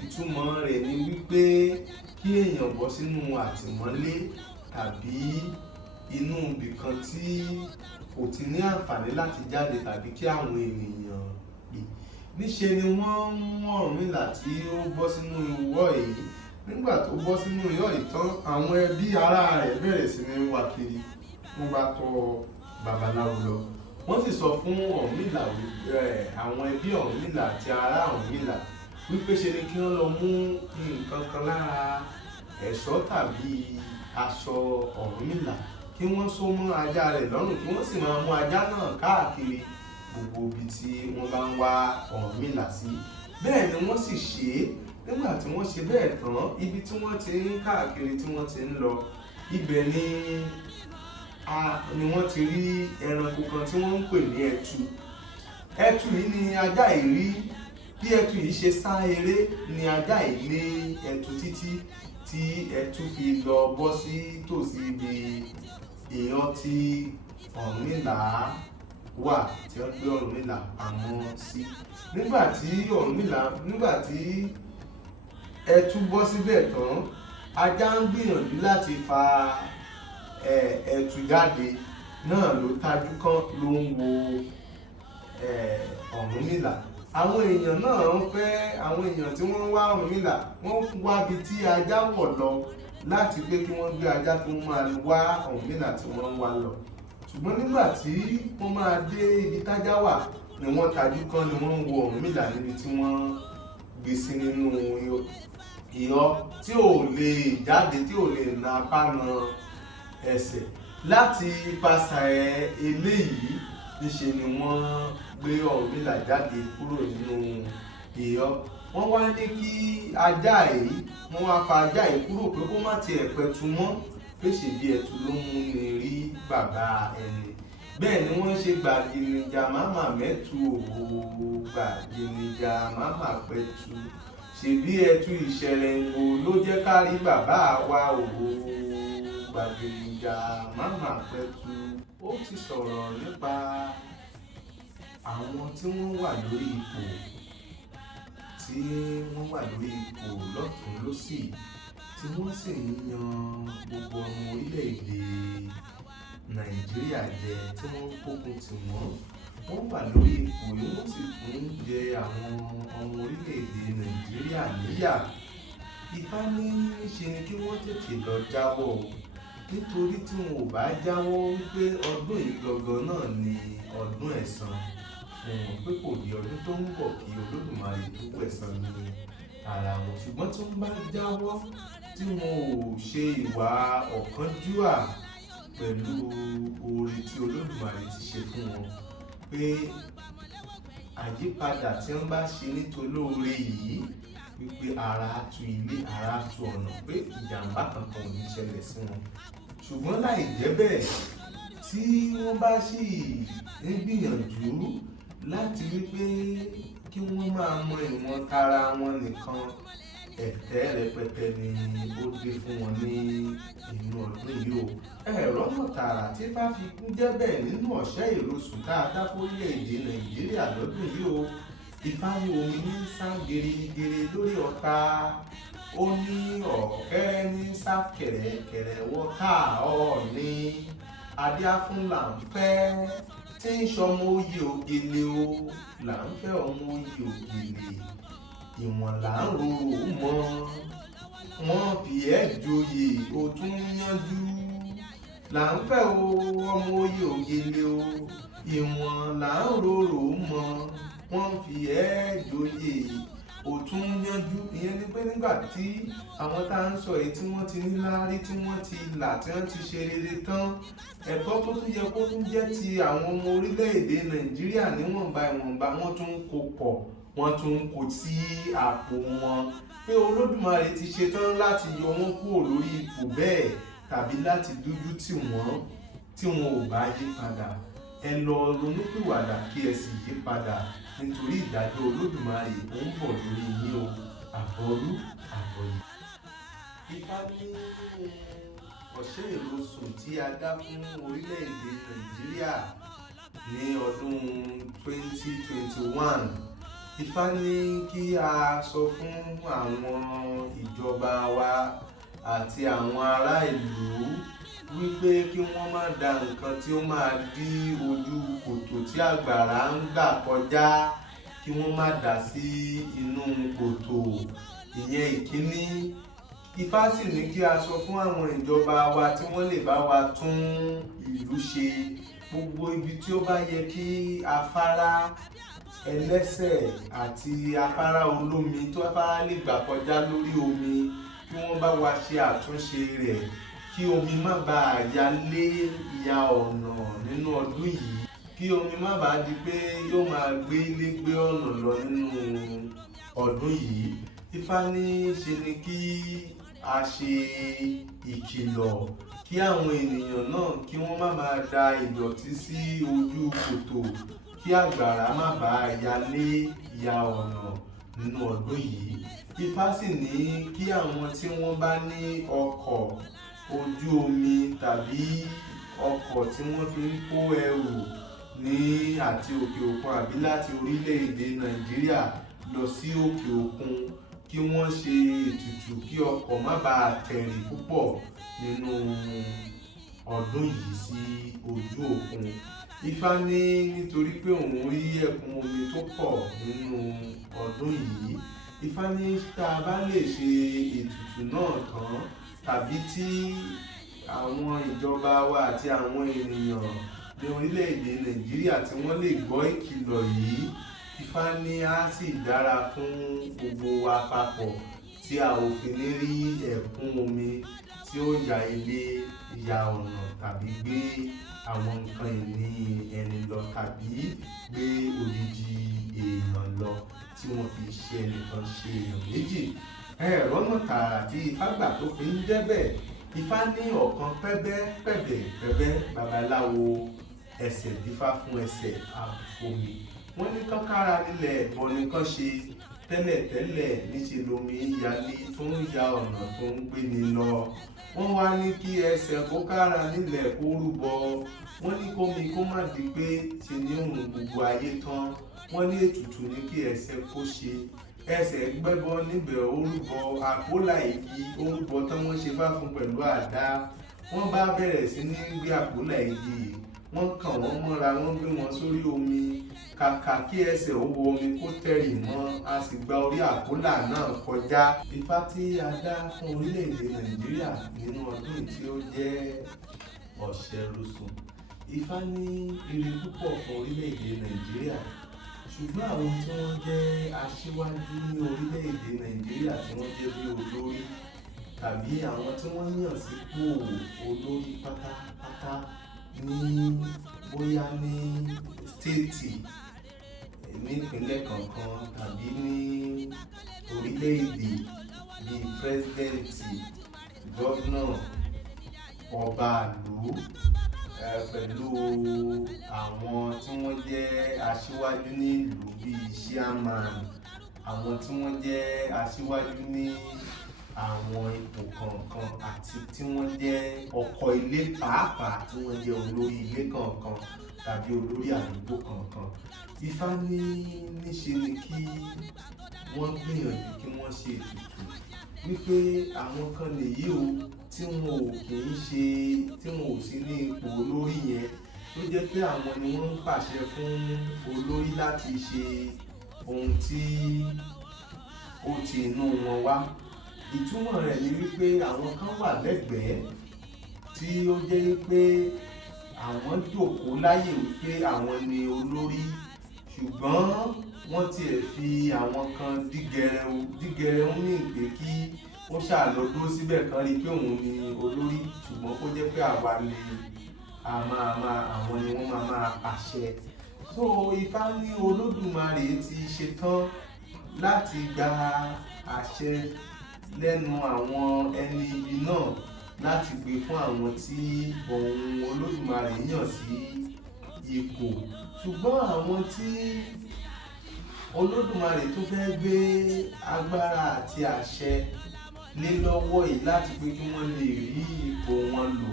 ìtumọ̀ rẹ̀ ni wípé kí èèyàn bọ́ sínú àtìmọ́lé tàbí inú ibìkan tí kò ti ní àǹfààní láti jáde tàbí kí àwọn ènìyàn rí. Níṣe ni wọ́n mú Ọ̀rúnmìlà tí ó bọ́ sínú iyọ́ èyí. Nígbà tó bọ́ sínú iyọ́ ìtàn, àwọn ẹbí ará rẹ̀ bẹ̀rẹ̀ sí ní wá kiri. Wọ́n bá tọ̀ babaláwo lọ. Wọ́n sì sọ fún Ọ̀rúnmìlà àwọn ẹbí Ọ̀rúnmìlà àti ará Ọ̀rúnmìlà wípé ṣe ni kí wọ́n lọ mú nǹkan kan lára ẹ̀ṣọ́ tàbí aṣọ Ọ̀rúnmìlà kí wọ́n so mọ́ ajá rẹ̀ lọ́rùn, kí wọ́n sì máa mú ajá náà káàkiri gbogbo ibi tí wọ́n bá ń wá Ọ̀rúnmìlà sí. Bẹ́ẹ̀ ni wọ́n sì ṣe é. Nígbà tí wọ́n ṣe bẹ́ẹ̀ tán, ibi tí wọ́n ti ń káàkiri tí wọ́n ti ń lọ, ibẹ̀ ni wọ́n ti rí ẹranko kan tí wọ́n ń pè ní ẹtu. Ẹtu yìí ni ajá yìí rí. Bí ẹtu yìí ṣe sá eré ni ajá yìí lé ẹtu títí tí ẹtu fi lọ bọ́ sí tòsí ibi èèyàn tí Ọ̀rúnmìlà wà, tí wọ́n gbé Ọ̀rúnmìlà pamọ́ sí. Nígbà tí ẹtu bọ́ síbẹ̀ tán, ajá ń gbìyànjú láti fa ẹtu jáde, náà ló tajú kán ló ń wo Ọ̀rúnmìlà. Àwọn èèyàn tí wọ́n ń wá Ọ̀rúnmìlà, wọ́n wá bi tí ajá wọ̀ lọ láti pé kí wọ́n gbé ajá tó máa wá Ọ̀rúnmìlà tí wọ́n ń wá lọ. Ṣùgbọ́n nígbà tí wọ́n máa dé ibi tájá wà ni wọ́n tajú kán ni wọ́n ń wo Ọ̀rúnmìlà níbi tí wọ́n gbé sí nínú iyọ́ tí ò lè jáde, tí ò lè na apá na ẹsẹ̀. Láti ipasẹ̀ eléyìí níṣe ni wọ́n gbé Ọ̀rúnmìlà jáde kúrò nínú iyọ́. Wọ́n wá ní kí ajá yìí, wọ́n wá fa ajá yìí kúrò pé kó má tiẹ̀ pẹ̀tù mọ́, pé ṣèbí ẹtu ló mú ni rí bàbá ẹni. Bẹ́ẹ̀ ni wọ́n ṣe gbàgìnìjà máma mẹ́tu òwò, gbàgìnìjà máma pẹ̀tù. Ṣèbí ẹtu ìṣẹ̀lẹ̀ǹgbò ló jẹ́ ká rí bàbá wa òwò, gbàgìnìjà máma pẹ̀tù. Ó ti sọ̀rọ̀ nípa àwọn tí wọ́n wà lórí ipò, lọ́tùn lósì, tí wọ́n sì ń yan gbogbo ọmọ orílẹ̀-èdè Nàìjíríà jẹ, tí wọ́n ń kógun tì wọ́n. Wọ́n wà lórí ipò yìí, wọ́n sì tún ń jẹ àwọn ọmọ orílẹ̀-èdè Nàìjíríà níyà. Ifá ní ṣe ni kí wọ́n tètè lọ jáwọ́, nítorí tí wọn ò bá jáwọ́ wípé ọdún yìí gangan náà ni ọdún ẹ̀san fún wọn, pé kò di ọdún tó ń bọ̀ kí Olódùmarè tó wẹ̀san ní ara wọn. Ṣùgbọ́n tí wọ́n bá jáwọ́, tí wọn ò ṣe ìwà ọ̀kánjúà pẹ̀lú oore tí Olódùmarè ti ṣe fún wọn, pé àyípadà tí wọ́n bá ṣe nítolóore yìí, wípé ara tu ilé, ara tu ọ̀nà, pé ìjàmbá kankan ò ní ṣẹlẹ̀ sí wọn. Ṣùgbọ́n láì jẹ́ bẹ́ẹ̀, tí wọ́n bá sì ń gbìyànjú láti wípé kí wọ́n máa mọ ìwọ̀n tara wọn nìkan, ẹ̀tẹ́ rẹpẹtẹ ni ó dé fún wọn ní inú ọdún yìí o. Ẹ̀rọ náà tààrà tí Ifá fi kún jẹ́ bẹ́ẹ̀ nínú ọ̀sẹ́ ìrosùn dáadáa fórílẹ̀-èdè Nàìjíríà lọ́dún yìí o. Ifá ní omi ń sá gerigere lórí ọ̀tá, ó ní ọ̀kẹ́rẹ́ ní sá kẹ̀rẹ̀kẹ̀rẹ̀ wọ́n káàárọ̀ ní adíá fún là ń fẹ́ tí ń ṣọmọ oyè ògèlè o là ń fẹ́ ọmọ oyè ògèlè ìwọ̀n là ń rorò mọ́ wọ́n fi ẹ́ joyè o tún yanjú là ń fẹ́ o ọmọ oyè ògèlè o ìwọ̀n là ń rorò mọ́ wọ́n fi ẹ́ joyè ó tún yanjú. Ìyẹn ni pé nígbà tí àwọn tá à ń sọ èyí tí wọ́n ti ní láárí tí wọ́n ti là tí wọ́n ti ṣe rere tán, ẹ̀tọ́ tó tún yẹ kó tún jẹ́ ti àwọn ọmọ orílẹ̀-èdè Nàìjíríà níwọ̀nba ìwọ̀nba wọ́n tún ń kó pọ̀, wọ́n tún ń kó sí àpò wọn, pé Olódùmarè ti ṣetán láti yọ wọ́n kúrò lórí ipò bẹ́ẹ̀ tàbí láti dójú tì wọ́n tí wọn ò bá yí padà. Ẹ lọ ronúpìwàdà kí ẹ sì yí padà, nítorí ìdájọ́ Olódùmarè ó ń bọ̀ lórí yín o. Àbọ̀rú àbọ̀yè. Ifá ní ọ̀sẹ̀ ìrosùn tí a dá fún orílẹ̀-èdè Nàìjíríà ní ọdún 2021. Ifá ní kí a sọ fún àwọn ìjọba wa àti àwọn ará ìlú wípé kí wọ́n má da nǹkan tí ó máa dí ojú kòtò tí àgbàrá ń gbà kọjá, kí wọ́n má dà sí inú kòtò. Ìyẹn ìkíní. Ifá sì ní kí a sọ fún àwọn ìjọba wa tí wọ́n lè bá wa tún ìlú ṣe. Gbogbo ibi tí ó bá yẹ kí afárá ẹlẹ́sẹ̀ àti afárá olómi tó afárá lè gbà kọjá lórí omi, kí wọ́n bá wa ṣe àtúnṣe rẹ̀ kí omi má bàa ya lé ìyá ọ̀nà nínú ọdún yìí, kí omi má bàa di pé yóò máa gbé ilé gbé ọ̀nà lọ nínú ọdún yìí. Ifá ní ṣe ni kí a ṣe ìkìlọ̀ kí àwọn ènìyàn náà kí wọ́n má máa da ìdọ̀tí sí ojú kòtò, kí àgbàrá má bàa ya lé ìyá ọ̀nà nínú ọdún yìí. Ifá sì ní kí àwọn tí wọ́n bá ní ọkọ̀ ojú omi tàbí ọkọ̀ tí wọ́n fi ń kó ẹrù ní àti òkè òkun àbí láti orílẹ̀-èdè Nàìjíríà lọ sí òkè òkun, kí wọ́n ṣe ètùtù kí ọkọ̀ má bàa tẹ̀rì púpọ̀ nínú ọdún yìí sí ojú òkun. Ifá ní nítorí pé òun rí ẹ̀kún omi tó pọ̀ nínú ọdún yìí. Ifá ní tá a bá lè ṣe ètùtù náà tán, tàbí tí àwọn ìjọba wa àti àwọn ènìyàn ní orílẹ̀-èdè Nàìjíríà tí wọ́n lè gbọ́ ìkìlọ̀ yìí, Ifá ní á sì dára fún gbogbo wa papọ̀, tí a ò fi ní rí ẹ̀kún omi tí ó ya ilé ìyá ọ̀nà tàbí gbé àwọn nǹkan ìní ẹni lọ tàbí gbé odidi èèyàn lọ tí wọ́n fi ṣe ẹnìkan ṣe èèyàn méjì. Ẹ̀rọ náà tààrà tí Ifá gbà tó fi ń jẹ́ bẹ́ẹ̀. Ifá ní ọ̀kan pẹ́bẹ́ babaláwo ẹsẹ̀ dífá fún ẹsẹ̀ àbùfomi. Wọ́n ní kánkárá nílẹ̀ ẹ̀bọ nìkan ṣe tẹ́lẹ̀tẹ́lẹ̀, níṣe lomi yalé tó ń ya ọ̀nà tó ń gbé ni lọ. Wọ́n wá ní kí ẹsẹ̀ kó kára nílẹ̀ kó rúbọ. Wọ́n ní kómi kó má di pé ti ní òun gbogbo ayé tán. Wọ́n ní ètùtù ní kí ẹsẹ̀ kó ṣe. Ẹsẹ̀ gbẹ́bọ níbẹ̀ orúbọ àpólà igi orúbọ tán wọ́n ṣe bá fún pẹ̀lú àdá. Wọ́n bá bẹ̀rẹ̀ sí ní gbé àpólà igi, wọ́n kàn wọ́n mọ́ra, wọ́n gbé wọn sórí omi. Kàkà kí ẹsẹ̀ ó wọ omi kó tẹ̀rì mọ́, a sì gba orí àpólà náà kọjá. Ifá tí a dá fún orílẹ̀-èdè Nàìjíríà nínú ọdún tí ó jẹ́ ọ̀sẹ̀ ìrosùn. Ifá ní ire púpọ̀ fún orílẹ̀-èdè Nàìjíríà, ṣùgbọ́n àwọn tí wọ́n jẹ́ aṣíwájú ní orílẹ̀-èdè Nàìjíríà tí wọ́n jẹ́ bí olórí tàbí àwọn tí wọ́n yàn sípò olórí pátápátá ní bóyá ní stéètì, ní ìpínlẹ̀ kankan tàbí ní orílẹ̀-èdè bíi pírẹ́sidẹ́ǹtì, gọ́vnà, ọba ìlú, pẹ̀lú àwọn tí wọ́n jẹ́ aṣíwájú ní ìlú bíi chairman, àwọn tí wọ́n jẹ́ aṣíwájú ní àwọn ipò kọ̀ọ̀kan àti tí wọ́n jẹ́ ọkọ ilé pàápàá tí wọ́n jẹ́ olórí ilé kọ̀ọ̀kan tàbí olórí àdúgbò kọ̀ọ̀kan. Ifá ní níṣe ni kí wọ́n gbìyànjú kí wọ́n ṣe ètùtù wípé àwọn kan nìyí o tí wọn ò kì í ṣe tí wọn ò sí ní ipò olórí yẹn tó jẹ́ pé àwọn ni wọ́n ń pàṣẹ fún olórí láti ṣe ohun tí ó ti inú wọn wá. Ìtumọ̀ rẹ̀ ni wípé àwọn kan wà lẹ́gbẹ̀ẹ́ tí ó jẹ́ wípé àwọn jókòó láyè wípé àwọn ni olórí, ṣùgbọ́n wọ́n tiẹ̀ fi àwọn kan dígẹrẹ ń ní ìpè kí ó ṣàlọ́dún síbẹ̀ kan rí pé òun ni olórí, ṣùgbọ́n kó jẹ́ pé àwa ni àwọn ni wọ́n máa pàṣẹ. So Ifá ní Olódùmarè ti ṣetán láti gba àṣẹ lẹ́nu àwọn ẹni ibi náà láti gbé fún àwọn tí òun Olódùmarè yàn sí ipò. Ṣùgbọ́n àwọn tí Olódùmarè tó fẹ́ gbé agbára àti àṣẹ lé lọ́wọ́ yìí láti pé kí wọ́n lè rí ipò wọn lò,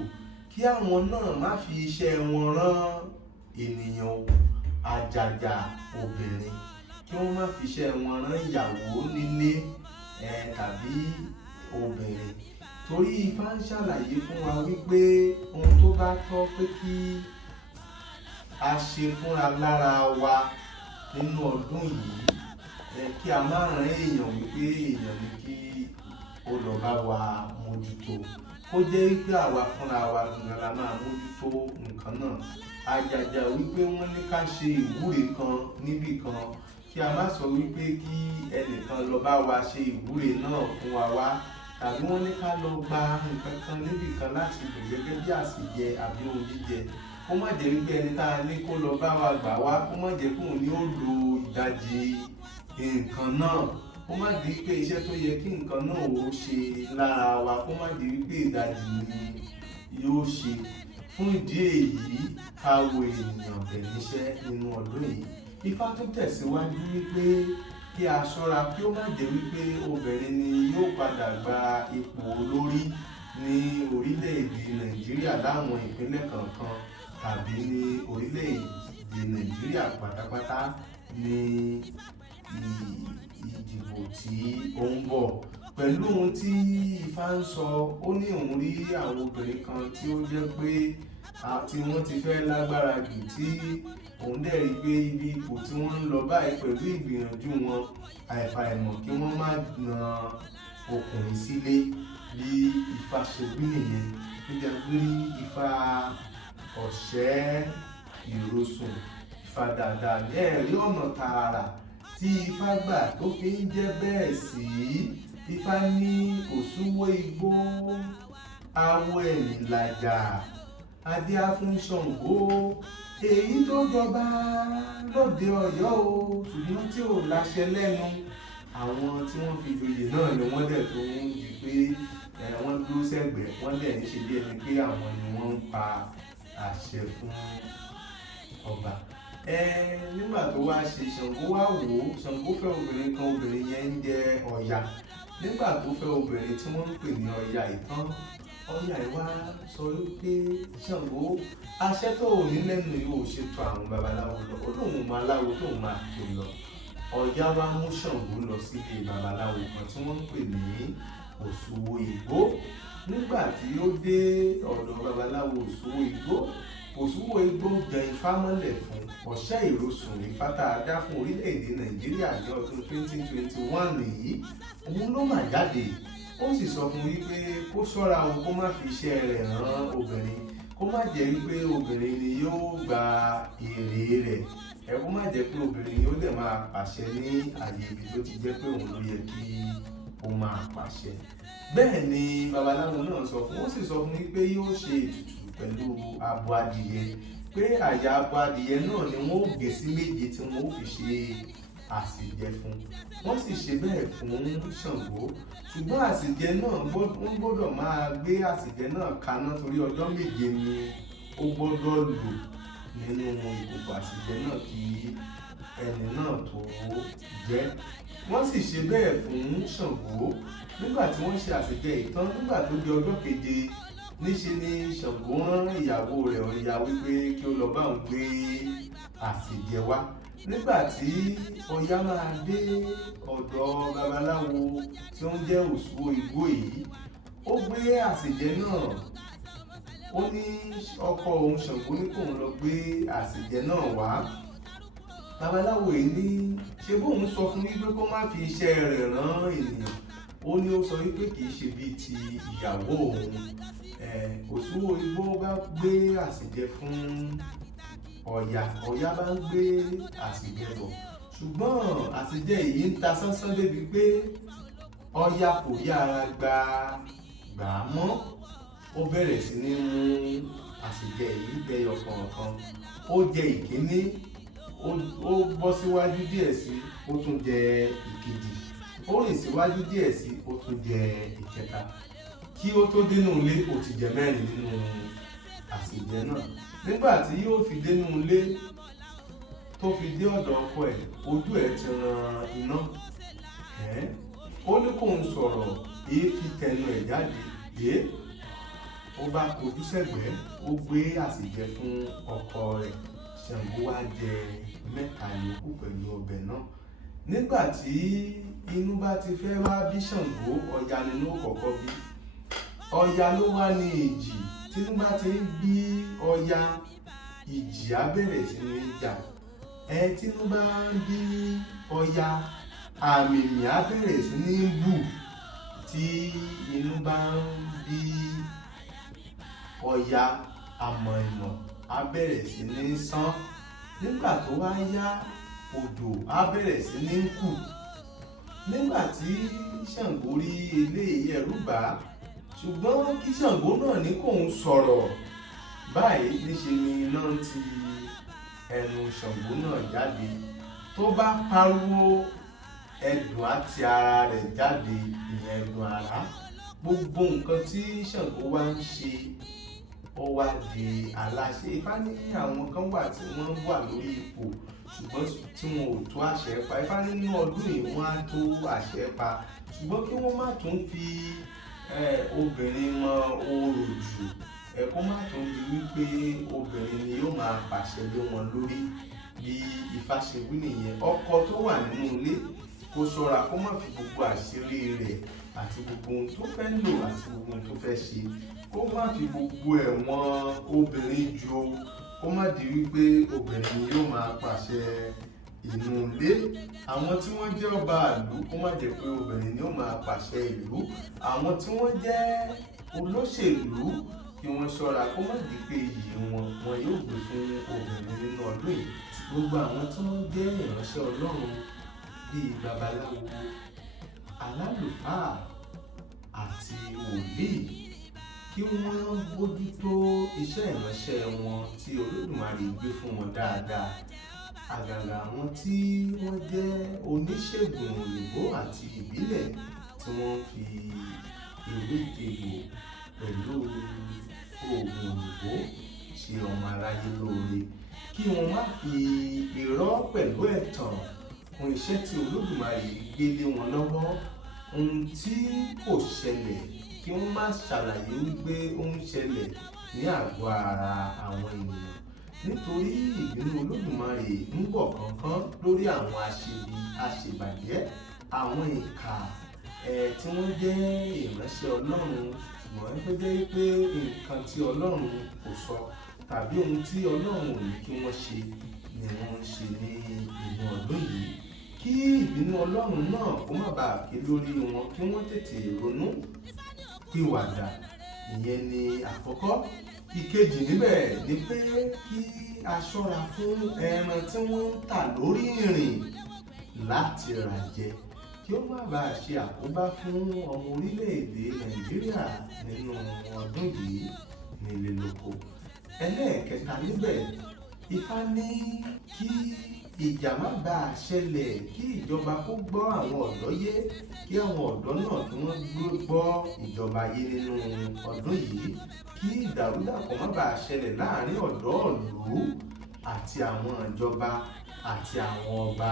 kí àwọn náà má fi iṣẹ́ wọn rán ènìyàn àjàjà obìnrin, kí wọ́n má fi iṣẹ́ wọn rán ìyàwó nílé tàbí obìnrin. Torí Ifá ń ṣàlàyé fún wa wípé ohun tó bá tọ́ pé kí a ṣe fúnra lára wa nínú ọdún yìí, kí a má rán èèyàn wípé èèyàn ní kí ó lọ bá wa mójútó, kó jẹ́ wípé àwa fúnra wa gangan la máa mójútó nǹkan náà. Àjàjà wípé wọ́n ní ká ṣe ìwúre kan níbì kan, kí a má sọ wípé kí ẹnìkan lọ bá wa ṣe ìwúre náà fún wa wá, tàbí wọ́n ní ká lọ gba nǹkan kan níbì kan láti lò gẹ́gẹ́ bí àsèjẹ àbí ohun jíjẹ. Kó má jẹ́ wípé ẹni tá a ní kó lọ bá wa gbà wá, kó má jẹ́ pé òun ni ó lo ìdajì nǹkan náà, kó má di wípé iṣẹ́ tó yẹ kí nǹkan náà ó ṣe lára wa, kó má di wípé ìdajì ni yóò ṣe. Fún ìdí èyí, ká wo ènìyàn bẹ̀ níṣẹ́ nínú ọdún yìí. Ifá tún tẹ̀síwájú wípé kí a ṣọ́ra kí ó má jẹ́ wípé obìnrin ni yóò padà gba ipò olórí ní orílẹ̀-èdè Nàìjíríà láwọn ìpínlẹ̀ kọ̀ọ̀kan tàbí ní orílẹ̀-èdè Nàìjíríà pátápátá ní ìdìbò tí ó ń bọ̀. Pẹ̀lú ohun tí Ifá ń sọ, ó ní òun rí àwọn obìnrin kan tí ó jẹ́ pé tí wọ́n ti fẹ́ lágbára jù, tí òun dẹ̀ rí pé ibi ipò tí wọ́n ń lọ báyìí pẹ̀lú ìgbìyànjú wọn, àìfàìmọ̀ kí wọ́n má na ọkùnrin sílé bí Ifá ṣe wí nìyẹn. Nígbà tó rí Ifá ọ̀ṣẹ́ ìrosùn, Ifá dáadáa ní ẹ̀rí ọ̀nà tààrà tí Ifá gbà tó fi ń jẹ́ bẹ́ẹ̀ sí. Ifá ní òṣùwò igbó awo ẹ̀yìn làjà adé fún Ṣàngó, èyí tó jọba lóde Ọ̀yọ́ o, ṣùgbọ́n tí ò láṣẹ lẹ́nu. Àwọn tí wọ́n fi joyè náà ni wọ́n dẹ̀ tó ń di pé wọ́n dúró sẹ́gbẹ̀ẹ́, wọ́n dẹ̀ ń ṣe bí ẹni pé àwọn ni wọ́n ń pa àṣẹ fún ọba. Nígbà tó wá ṣe, Ṣàngó wá wò ó. Ṣàngó fẹ́ obìnrin kan, obìnrin yẹn ń jẹ́ Ọya. Nígbà tó fẹ́ obìnrin tí wọ́n ń pè ní Ọya ìtàn, Ọya ìwá sọ wípé Ṣàngó, àṣẹ tó ò ní lẹ́nu yóò ṣètò àwọn babaláwo lọ, ó lóun máa láwo tó máa tó lọ. Ọya wá mú Ṣàngó lọ sílé babaláwo kan tí wọ́n ń pè ní Òṣùwò Ìgbó. Nígbà tí ó dé ọ̀dọ̀ babaláwo Òṣùwò Ìgbó, Òṣùwò Ìgbó gan Ifá mọ́lẹ̀ fún ọ̀ṣẹ́ ìrosùn Ifá tá a dá fún orílẹ̀-èdè Nàìjíríà ní ọdún 2021 nìyí. Òun ló mà jáde, ó sì sọ fún wípé kó ṣọ́ra o, kó má fi iṣẹ́ rẹ̀ rán obìnrin, kó má jẹ́ wípé obìnrin ni yóò gba èrè rẹ̀, kó má jẹ́ pé obìnrin ni ó dẹ̀ máa pàṣẹ ní àyè ibi tó ti jẹ́ pé òun ló yẹ kí ó máa pàṣẹ. Bẹ́ẹ̀ ni babaláwo náà sọ fún, ó sì sọ fún wípé yóò ṣe ètùtù pẹ̀lú abo adìyẹ, pé àyà abo adìyẹ náà ni wọ́n ó gé sí méje tí wọ́n ó fi ṣe àsèjẹ fún. Wọ́n sì ṣe bẹ́ẹ̀ fún Ṣàngó, ṣùgbọ́n àsèjẹ náà wọ́n gbọ́dọ̀ máa gbé àsèjẹ náà kaná, torí ọjọ́ méje ni ó gbọ́dọ̀ lò nínú ìkòkò àsèjẹ náà kí ẹni náà tó jẹ. Wọ́n sì ṣe bẹ́ẹ̀ fún Ṣàngó. Nígbà tí wọ́n ṣe àsèjẹ ìtàn, nígbà tó di ọjọ́ keje, níṣe ni Ṣàngó rán ìyàwó rẹ̀ Ọya wípé kí ó lọ bá òun gbé àsèjẹ wá. nígbà tí Ọya máa dé ọ̀dọ̀ babaláwo tí ó ń jẹ́ Òṣùwò Igbó yìí, ó gbé àsèjẹ náà. Ó ní ọkọ òun Ṣàngó ní kóun lọ gbé àsèjẹ náà wá. Babaláwo yìí ní ṣe bóun sọ fún wípé kó má fi iṣẹ́ rẹ̀ rán ènìyàn. Ó ní ó sọ wípé kì í ṣe bíi ti ìyàwó òun. Òṣùwò Igbó bá gbé àsèjẹ fún Ọya, Ọya bá ń gbé àsèjẹ bọ̀, ṣùgbọ́n àsèjẹ yìí ń ta sánsán débi pé Ọya kò yára gbà á mọ́. Ó bẹ̀rẹ̀ sí ní mú àsèjẹ yìí bẹyọ kọ̀ọ̀kan. Ó jẹ ìkíní, ó bọ́ síwájú díẹ̀ sí, ó tún jẹ ìkejì, ó rìn síwájú díẹ̀ sí, ó tún jẹ ìkẹta. Kí ó tó dénú ilé, ó ti jẹ mẹ́rin nínú àsèjẹ náà. Nígbà tí yóò fi dénú ilé tó fi dé ọ̀dọ̀ ọkọ ẹ̀, ojú ẹ̀ ti ran iná. Ó ní kóun sọ̀rọ̀, èéfì tẹnu ẹ̀ jáde. Ó bá kojú sẹ́gbẹ̀ẹ́, ó gbé àsèjẹ fún ọkọ rẹ̀. Ṣàngó wá jẹ mẹ́ta yòókù pẹ̀lú ọbẹ̀ náà. Nígbà tí inú bá ti fẹ́ wá bí Ṣàngó, Ọya nínú kọ̀ọ̀kọ́ bí. Ọya ló wá ní ìjì. Tínú bá ti ń bí Ọya, ìjì á bẹ̀rẹ̀ sí ní jà. Tínú bá ń bí Ọya, àmìmì á bẹ̀rẹ̀ sí ní bù. Tí inú bá ń bí Ọya, àmọ̀ ìmọ̀ á bẹ̀rẹ̀ sí ní sán. Nígbà tó wá yá, odò á bẹ̀rẹ̀ sí ní kù. Nígbà tí Ṣàngó rí eléyìí, ẹ̀rù bà á, ṣùgbọ́n kí Ṣàngó náà ní kóun sọ̀rọ̀. Báyìí níṣe ni iná ti ẹnu Ṣàngó náà jáde. Tó bá pariwo, ẹ̀dùn á ti ara rẹ̀ jáde, ìyẹn ẹ̀dùn àrá. Gbogbo nǹkan tí Ṣàngó wá ń ṣe, ó wá di aláṣẹ. Ifá ní àwọn kan wà tí wọ́n wà lórí ipò ṣùgbọ́n tí wọn ò tó àṣẹ pa. Ifá nínú ọdún yìí wọ́n á tó àṣẹ pa, ṣùgbọ́n kí wọ́n má tún fi obìnrin mọ orò jù. Kó má tún di wípé obìnrin ni yóò máa pàṣẹ lé wọn lórí. Bí Ifá ṣe wí nìyẹn. Ọkọ tó wà nínú ilé kó ṣọ́ra kó má fi gbogbo àṣírí rẹ̀ àti gbogbo ohun tó fẹ́ lò àti gbogbo ohun tó fẹ́ ṣe, kó má fi gbogbo ẹ̀wọ̀n obìnrin jù. Kó má di wípé obìnrin ni yóò máa pàṣẹ inú ilé. Àwọn tí wọ́n jẹ́ ọba ìlú, kó má jẹ́ pé obìnrin ni yóò máa pàṣẹ ìlú. Àwọn tí wọ́n jẹ́ olóṣèlú, kí wọ́n ṣọ́ra kó má di pé iyì wọn yóò gbé fún obìnrin nínú ọdún yìí. Gbogbo àwọn tí wọ́n jẹ́ ìránṣẹ́ Ọlọ́run bíi babaláwo, alálùfáà àti wòlíì, kí wọ́n bójútó iṣẹ́ ìránṣẹ́ wọn tí Olódùmarè gbé fún wọn dáadáa. Àgàgà àwọn tí wọ́n jẹ́ oníṣègùn òyìnbó àti ìbílẹ̀ tí wọ́n fi ewé tegbò pẹ̀lú oògùn òyìnbó ṣe ọmọ aráyé lóore, kí wọ́n má fi irọ́ pẹ̀lú ẹ̀tàn fún iṣẹ́ tí Olódùmarè gbé lé wọn lọ́wọ́. Ohun tí kò ṣẹlẹ̀, kí wọ́n má ṣàlàyé wípé ó ń ṣẹlẹ̀ ní àgọ́ ara àwọn ènìyàn, nítorí ìbínú Olódùmarè ń bọ̀ kánkán lórí àwọn aṣebi, aṣèbàjẹ́, àwọn ìkà tí wọ́n jẹ́ ìránṣẹ́ Ọlọ́run ṣùgbọ́n tó jẹ́ pé nǹkan tí Ọlọ́run kò sọ tàbí ohun tí Ọlọ́run ò ní kí wọ́n ṣe ni wọ́n ń ṣe ní inú ọdún yìí. Kí ìbínú Ọlọ́run náà kó má bàa ké lórí wọn, kí wọ́n tètè ronú pìwàdà. Ìyẹn ni àkọ́kọ́. Ìkejì níbẹ̀ ni pé kí a ṣọ́ra fún ẹran tí wọ́n ń tà lórí ìrìn láti rà jẹ, kí ó má bàa ṣe àkóbá fún ọmọ orílẹ̀-èdè Nàìjíríà nínú ọdún yìí nílé lóko. Ẹlẹ́ẹ̀kẹta níbẹ̀, Ifá ní kí ìjà má bàa ṣẹlẹ̀, kí ìjọba kó gbọ́ àwọn ọ̀dọ́ yé, kí àwọn ọ̀dọ́ náà kí wọ́n gbọ́ ìjọba yé nínú ọdún yìí, kí ìdàrúdàpọ̀ má bàa ṣẹlẹ̀ láàrin ọ̀dọ́ ìlú àti àwọn ìjọba àti àwọn ọba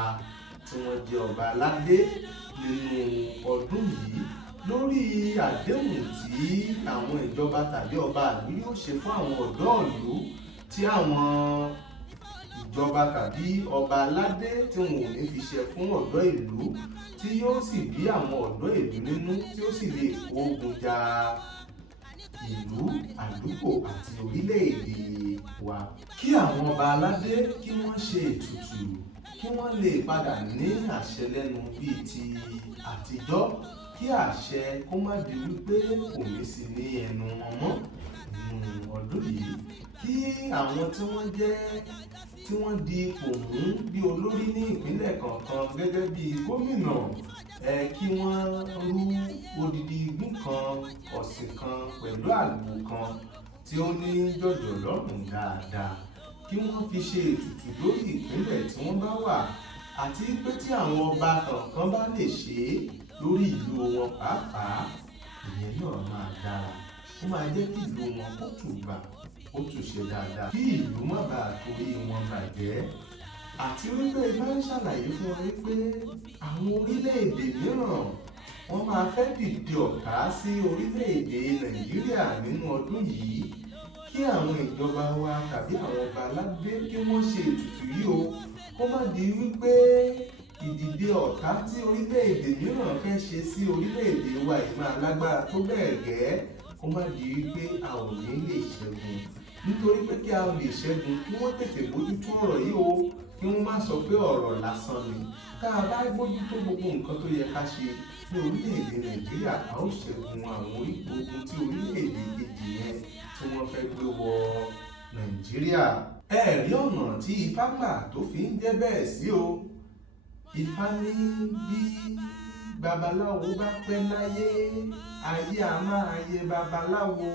tí wọ́n jẹ́ ọba aládé nínú ọdún yìí, lórí àdéhùn tí àwọn ìjọba tàbí ọba ìlú yóò ṣe fún àwọn ọ̀dọ́ ìlú tí àwọn ìjọba tàbí ọba aládé tí wọn ò ní fi ṣe fún ọ̀dọ́ ìlú, tí yóò sì bí àwọn ọ̀dọ́ ìlú nínú, tí ó sì lè kó ogun ja ìlú, àdúgbò àti orílẹ̀-èdè wa. Kí àwọn ọba aládé kí wọ́n ṣe ètùtù, kí wọ́n lè padà ní àṣẹ lẹ́nu bíi ti àtijọ́, kí àṣẹ kó má di wípé kò ní sí ní ẹnu wọn mọ́ nínú ọdún yìí. Kí àwọn tí wọ́n di ipò mú bí olórí ní ìpínlẹ̀ kọ̀ọ̀kan gẹ́gẹ́ bí gómìnà, kí wọ́n rú odidi igun kan, ọ̀sìn kan pẹ̀lú àgbò kan tí ó ní jọ̀jọ̀ lọ́rùn dáadáa, kí wọ́n fi ṣe ètùtù lórí ìpínlẹ̀ tí wọ́n bá wà, àti pé tí àwọn ọba kọ̀ọ̀kan bá lè ṣe é lórí ìlú wọn pàápàá, ìyẹn náà máa dára. Ó máa jẹ́ kí ìlú wọn kó tùbà, ó tún ṣe dáadáa, kí ìlú má bàa torí wọn bàjẹ́. Àti wípé Ifá ń ṣàlàyé fún wọn wípé àwọn orílẹ̀-èdè mìíràn wọ́n máa fẹ́ dìde ọ̀tá sí orílẹ̀-èdè Nàìjíríà nínú ọdún yìí. Kí àwọn ìjọba wa tàbí àwọn ọba aládé kí wọ́n ṣe ètùtù yìí o, kó má di wípé ìdìde ọ̀tá tí orílẹ̀-èdè mìíràn fẹ́ ṣe sí orílẹ̀-èdè wa yìí máa lágbára tó bẹ́ẹ̀ gẹ́, kó má di wípé a ò ní lè ṣẹ́gun. Nítorí pé kí a lè ṣẹ́gun, kí wọ́n tètè bójútó ọ̀rọ̀ yìí o, kí wọ́n má sọ pé ọ̀rọ̀ lásán ni. Tá a bá bójútó gbogbo nǹkan tó yẹ ká ṣe ní orílẹ̀-èdè Nàìjíríà, a ó ṣẹ́gun àwọn ogun tí orílẹ̀-èdè kejì yẹn tí wọ́n fẹ́ gbé wọ Nàìjíríà. Ẹ rí ọ̀nà tí Ifá gbà tó fi ń jẹ́ bẹ́ẹ̀ sí o. Ifá ní bí babaláwo bá pẹ́ láyé, ayé a máa yẹ babaláwo.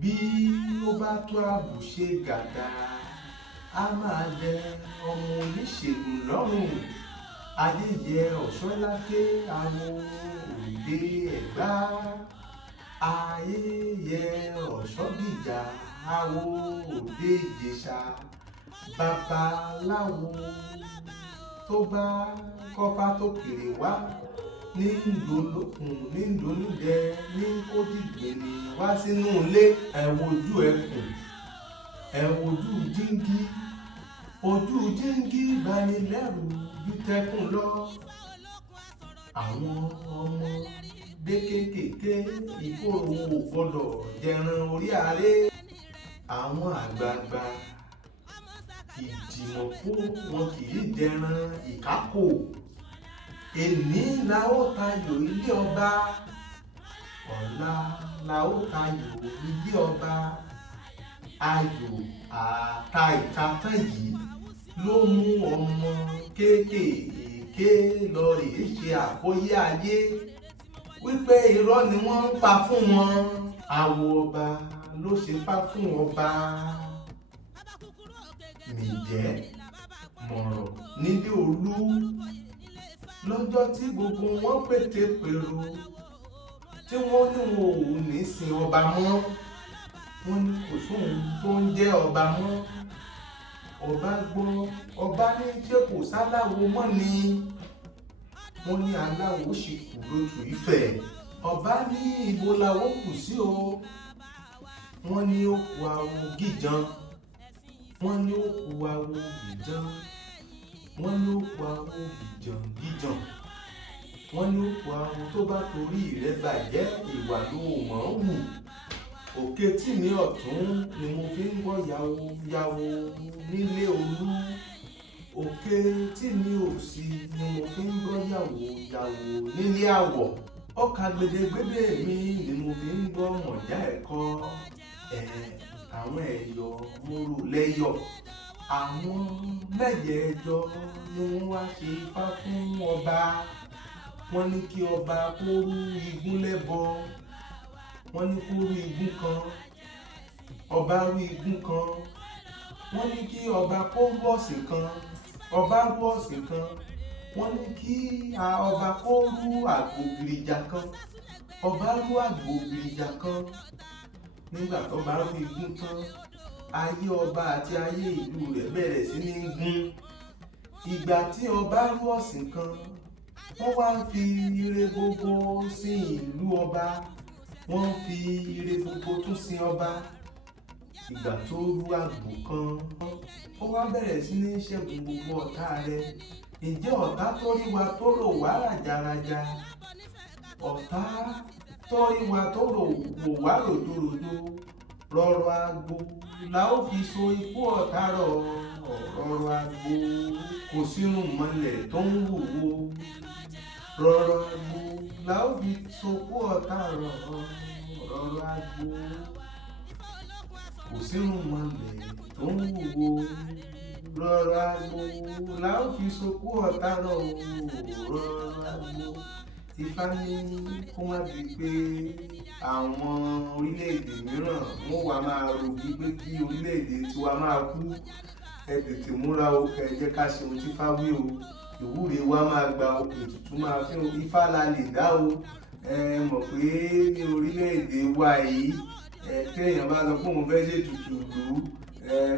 Bí ó bá tó àbùṣe gàdá, a máa dẹ ọmọ oníṣègùn lọ́rùn. Ayẹyẹ Ọ̀ṣọ́láké àwọn òde Ẹ̀gbá, ayẹyẹ Ọ̀ṣọ́gìjà àwọn òde Ìjẹ̀ṣà. Babaláwo tó bá kọ́fá tó kéré wá ní ndolókun ní ndolúdẹ ní kódìgbèlè wá sínú ilé. Ẹ wojú ẹkùn, ẹ wojú jíngí, ojú jíngí banilẹ́rù ju tẹkùn lọ. Àwọn ọmọdé kéékèèké ìkorò ò gbọdọ̀ jẹran orí aré. Àwọn àgbààgbà ìdìmọ̀kú wọn kì í jẹran ìkákò. Èní la ó tayò ilé ọba, ọ̀la la ó tayò ilé ọba. Ayò àta ìtatán yìí ló mú ọmọ kéékèèké lọ rèé ṣe àkóyé ayé wípé irọ́ ni wọ́n ń pa fún wọn. Àwo ọba ló ṣe fá fún ọba. Nìjẹ́ mọ̀rọ̀ nílé Olú lọ́jọ́ tí gbogbo wọn pété pèrò, tí wọ́n ní wọn ò ní sin ọba mọ́. Wọ́n ní kò sóhun tó ń jẹ́ ọba mọ́. Ọba gbọ́, ọba ní ṣé kò sáláwo mọ́ ni. Wọ́n ní aláwo ṣì kù lójú Ifẹ̀. Ọba ní ibo làwo kù sí o. Wọ́n ní ó kù awo Gíjan. Wọ́n ní ó kù awo Gíjan. Wọ́n ní ó kù awo Gíjan Gíjan. Wọ́n ní ó kù awo tó bá torí rẹ̀ bàjẹ́, ìwà ló mọ̀ ọ́n wù. Òkè tí ní ọ̀tún ni mo fi ń gbọ́ yàwó yàwó nílé Olú. Òkè tí ní òsì ni mo fi ń gbọ́ yàwó yàwó nílé Àwọ̀. Ọkà gbèdégbèdé mi ni mo fi ń gbọ́ mọ̀já ẹ̀kọ́. Àwọn ẹ̀yọ̀ mórò lẹ́yọ̀. Àwọn mẹ́jẹ̀ẹ̀jọ ni wọ́n wá ṣe Ifá fún ọba. Wọ́n ní kí ọba kó rú igún lẹ́bọ. Wọ́n ní kó rú igún kan. Ọba rú igún kan. Wọ́n ní kí ọba kó rú ọ̀sìn kan. Ọba rú ọ̀sìn kan. Wọ́n ní kí ọba kó rú àgbò gìrìjà kan. Ọba rú àgbò gìrìjà kan. Nígbà tó bá rú igún tán, ayé ọba àti ayé ìlú rẹ̀ bẹ̀rẹ̀ sí ní gún. Ìgbà tí ọba rú ọ̀sìn kan, wọ́n wá ń fi ire gbogbo sin ìlú ọba. Wọ́n fi ire gbogbo tún sin ọba. ìgbà tó rú àgbò kan ó wá bẹ̀rẹ̀ sí ní ṣẹ́gun gbogbo ọ̀tá rẹ̀. ǹjẹ́ ọ̀tá tó rí wa tó rò wá ràjàràjà, ọ̀tá tó rí wa tó rò wá ròdòròdò, rọ̀rọ̀ àgbò la ó fi so ikú ọ̀tá rọ̀. rọ̀rọ̀ àgbò kò sínú mọ́lẹ̀ tó ń wúwo, rọ̀rọ̀ àgbò la ó fi so ikú ọ̀tá rọ̀. rọ̀rọ̀ àgbò kò sínú mọ́lẹ̀ tó ń wúwo, rọ̀rọ̀ àgbò la ó fi so ikú ọ̀tá rọ̀. rọ̀rọ̀ àgbò. Ifá ní kó má di pé àwọn orílẹ̀-èdè mìíràn wọ́n wá máa rò wípé kí orílẹ̀-èdè tiwa máa kú. Ẹ tètè múra o, ẹ jẹ́ ká ṣe ohun tí Ifá wí o. ìwúre wa máa gba o, ètùtù máa fi hàn. Ifá la lè dá o. Ẹ mọ̀ pé ní orílẹ̀-èdè wa yìí téèyàn bá lọ pé òun fẹ́ ṣe ètùtù ìlú,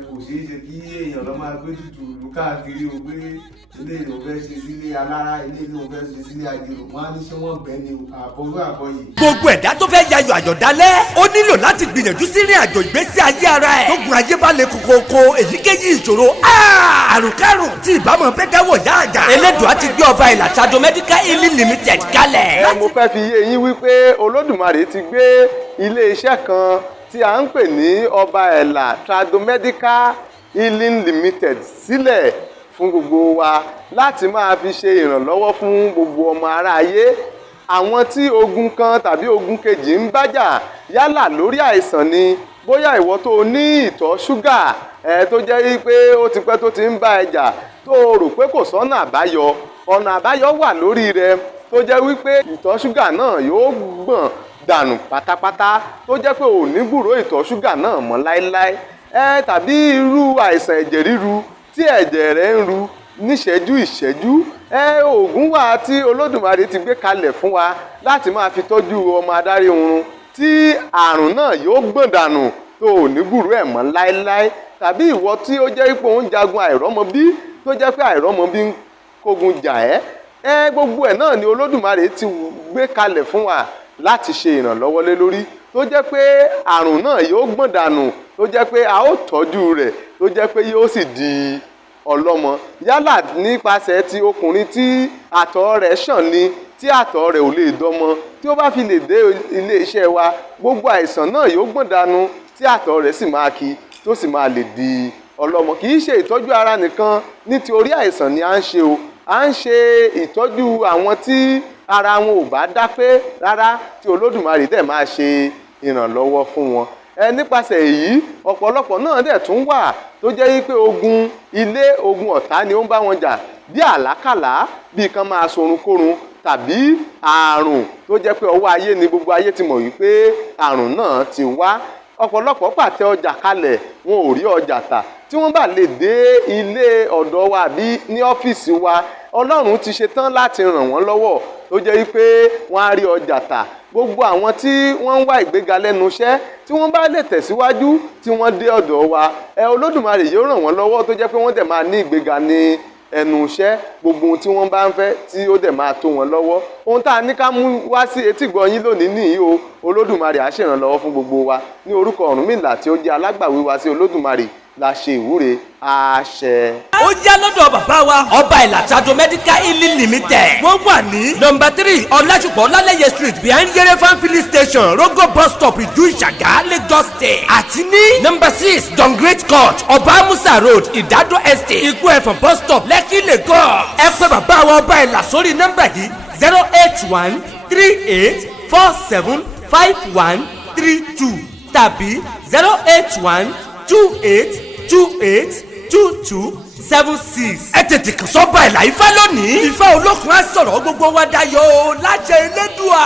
kò ṣeé ṣe kí èèyàn lọ máa gbé ètùtù ìlú káàkiri o pé eléyìí ló fẹ́ ṣe sílé alára, eléyìí ló fẹ́ ṣe sílé àjèrò. wọ́n á ní ṣé wọ́n bẹ́ẹ̀ ni àbọ̀rú àbọ̀yè. gbogbo ẹ̀dá tó fẹ́ yayọ̀ àjọ̀dálẹ̀ ó nílò láti gbìyànjú sí ìrìn àjò ìgbésí ayé ara ẹ̀. tógun ayé bá lè kókókó èyíkéyìí ìṣòro àrùnkárùn tí ìbámu fẹ́ dáwọ̀ yá àjà. Elédùà ti gbé ọba ìlà Trado Medical Healing Limited kalẹ̀. mo fẹ́ fi yé yín wípé Olódùmarè ti gbé ilé-iṣẹ́ kan tí a ń pè ní ọba ìlà Trado Medical Healing Limited sílẹ̀ fún gbogbo wa láti máa fi ṣe ìrànlọ́wọ́ fún gbogbo ọmọ aráyé. àwọn tí ogun kan tàbí ogun kejì ń bájà yálà lórí àìsàn ni, bóyá ìwọ tó ní ìtọ̀ ṣúgà tó jẹ́ wípé ó ti pẹ́ tó ti ń bá ẹ jà tó rò pé kò sọ́nà àbáyọ, ọ̀nà àbáyọ wà lórí rẹ tó jẹ́ wípé ìtọ̀ ṣúgà náà yóò gbọ̀n dànù pátápátá tó jẹ́ pé ò ní gbúròó ìtọ̀ ṣúgà náà mọ́ láéláé. tàbí irú àìsàn ẹ̀jẹ̀ ríru tí ẹ̀jẹ̀ rẹ̀ ń ru níṣẹ́jú ìṣẹ́jú. oògùn wà tí Olódùmarè ti gbé kalẹ̀ fún wa láti máa fi tọ́jú ọmọ adarí oorun tí àrùn náà yóò gbọ̀n dànù tó ò ní gbúròó ẹ̀ mọ́ láéláé. tàbí ìwọ tí ó jẹ́ pé ó ń jagun àìrọ́mọbí tó jẹ́ pé àìrọ́mọbí ń kógun jà ẹ́. gbogbo ẹ̀ náà ni Olódùmarè ti gbé kalẹ̀ fún wa láti ṣe ìrànlọ́wọ́ lé lórí tó jẹ́ pé àrùn náà yóò gbọ̀n dànù tó jẹ́ pé a ó tọ́jú rẹ̀ tó jẹ́ pé yóò sì di ọlọ́mọ. yálà nípasẹ̀ ti ọkùnrin tí àtọ̀ rẹ̀ ṣàn ni, tí àtọ̀ rẹ̀ ò lè dọ́mọ, tí ó bá fi lè dé ilé iṣẹ́ wa gbogbo àìsàn náà yóò gbọ̀n dànù tí àtọ̀ rẹ̀ sì máa ki tó sì máa lè di ọlọ́mọ. kì í ṣe ìtọ́jú ara nìkan nítorí àìsàn ni à ń ṣe o, à ń ṣe ìtọ́jú àwọn tí ara wọn ò bá dá pé rárá tí Olódùmarè dẹ̀ máa ṣe ìrànlọ́wọ́ fún wọn. nípasẹ̀ èyí ọ̀pọ̀lọpọ̀ náà dẹ̀ tún wà tó jẹ́ wípé ogun ilé, ogun ọ̀tá ni ó ń bá wọn jà, bí àlákàlà, bí kan máa sorunkórun, tàbí àrùn tó jẹ́ pé ọwọ́ ayé ni gbogbo ayé ti mọ̀ wípé àrùn náà ti wá. ọ̀pọ̀lọpọ̀ pàtẹ ọjà kalẹ̀ wọn ò rí ọjà tà. tí wọ́n bá lè dé ilé ọ̀dọ̀ wa bí ní ọ́fíìsì wa, Ọlọ́run ti ṣetán láti ràn wọ́n lọ́wọ́ tó jẹ́ wípé wọ́n á rí ọjà tà. gbogbo àwọn tí wọ́n ń wá ìgbéga lẹ́nu iṣẹ́ tí wọ́n bá lè tẹ̀síwájú tí wọ́n dé ọ̀dọ̀ wa, Olódùmarè yóò ràn wọ́n lọ́wọ́ tó jẹ́ pé wọ́n dẹ̀ máa ní ìgbéga ní ẹnu iṣẹ́. gbogbo ohun tí wọ́n bá ń fẹ́ tí ó dẹ̀ máa tó wọn lọ́wọ́. ohun tá a ní ká mú wá sí etígbọ̀ yín lónìí nìyí o. Olódùmarè á ṣèrànlọ́wọ́ fún gbogbo wa. ní orúkọ Ọ̀rúnmìlà tí ó jẹ́ alágbàwí wa sí Olódùmarè la ṣe ìwúre àṣẹ. ó yá lọ́dọ̀ bàbá wa ọba ìlà Trado Medical Healing Limited. wọ́n wà ní nọ́mbà 3 ọ̀làṣùpọ̀ lálẹ́yẹ street behind Yerefan filling station Rogo bus stop ìjú Ìṣàgá Lagos State. àti ní nọ́mbà 6 Don Great Court ọba Musa road Ìdádó estate Ikú Ẹ̀fọ̀n bus stop Lẹ́kì Lagos. ẹ pè bàbá wa ọba ìlà sórí nọ́mbà yìí 08138475132 tàbí 08128282276. ẹ tètè kàn sọ́ba ìlà Ifá lónìí. Ifá olókun á sọ̀rọ̀ gbogbo wa dayọ̀ láṣẹ Elédùà.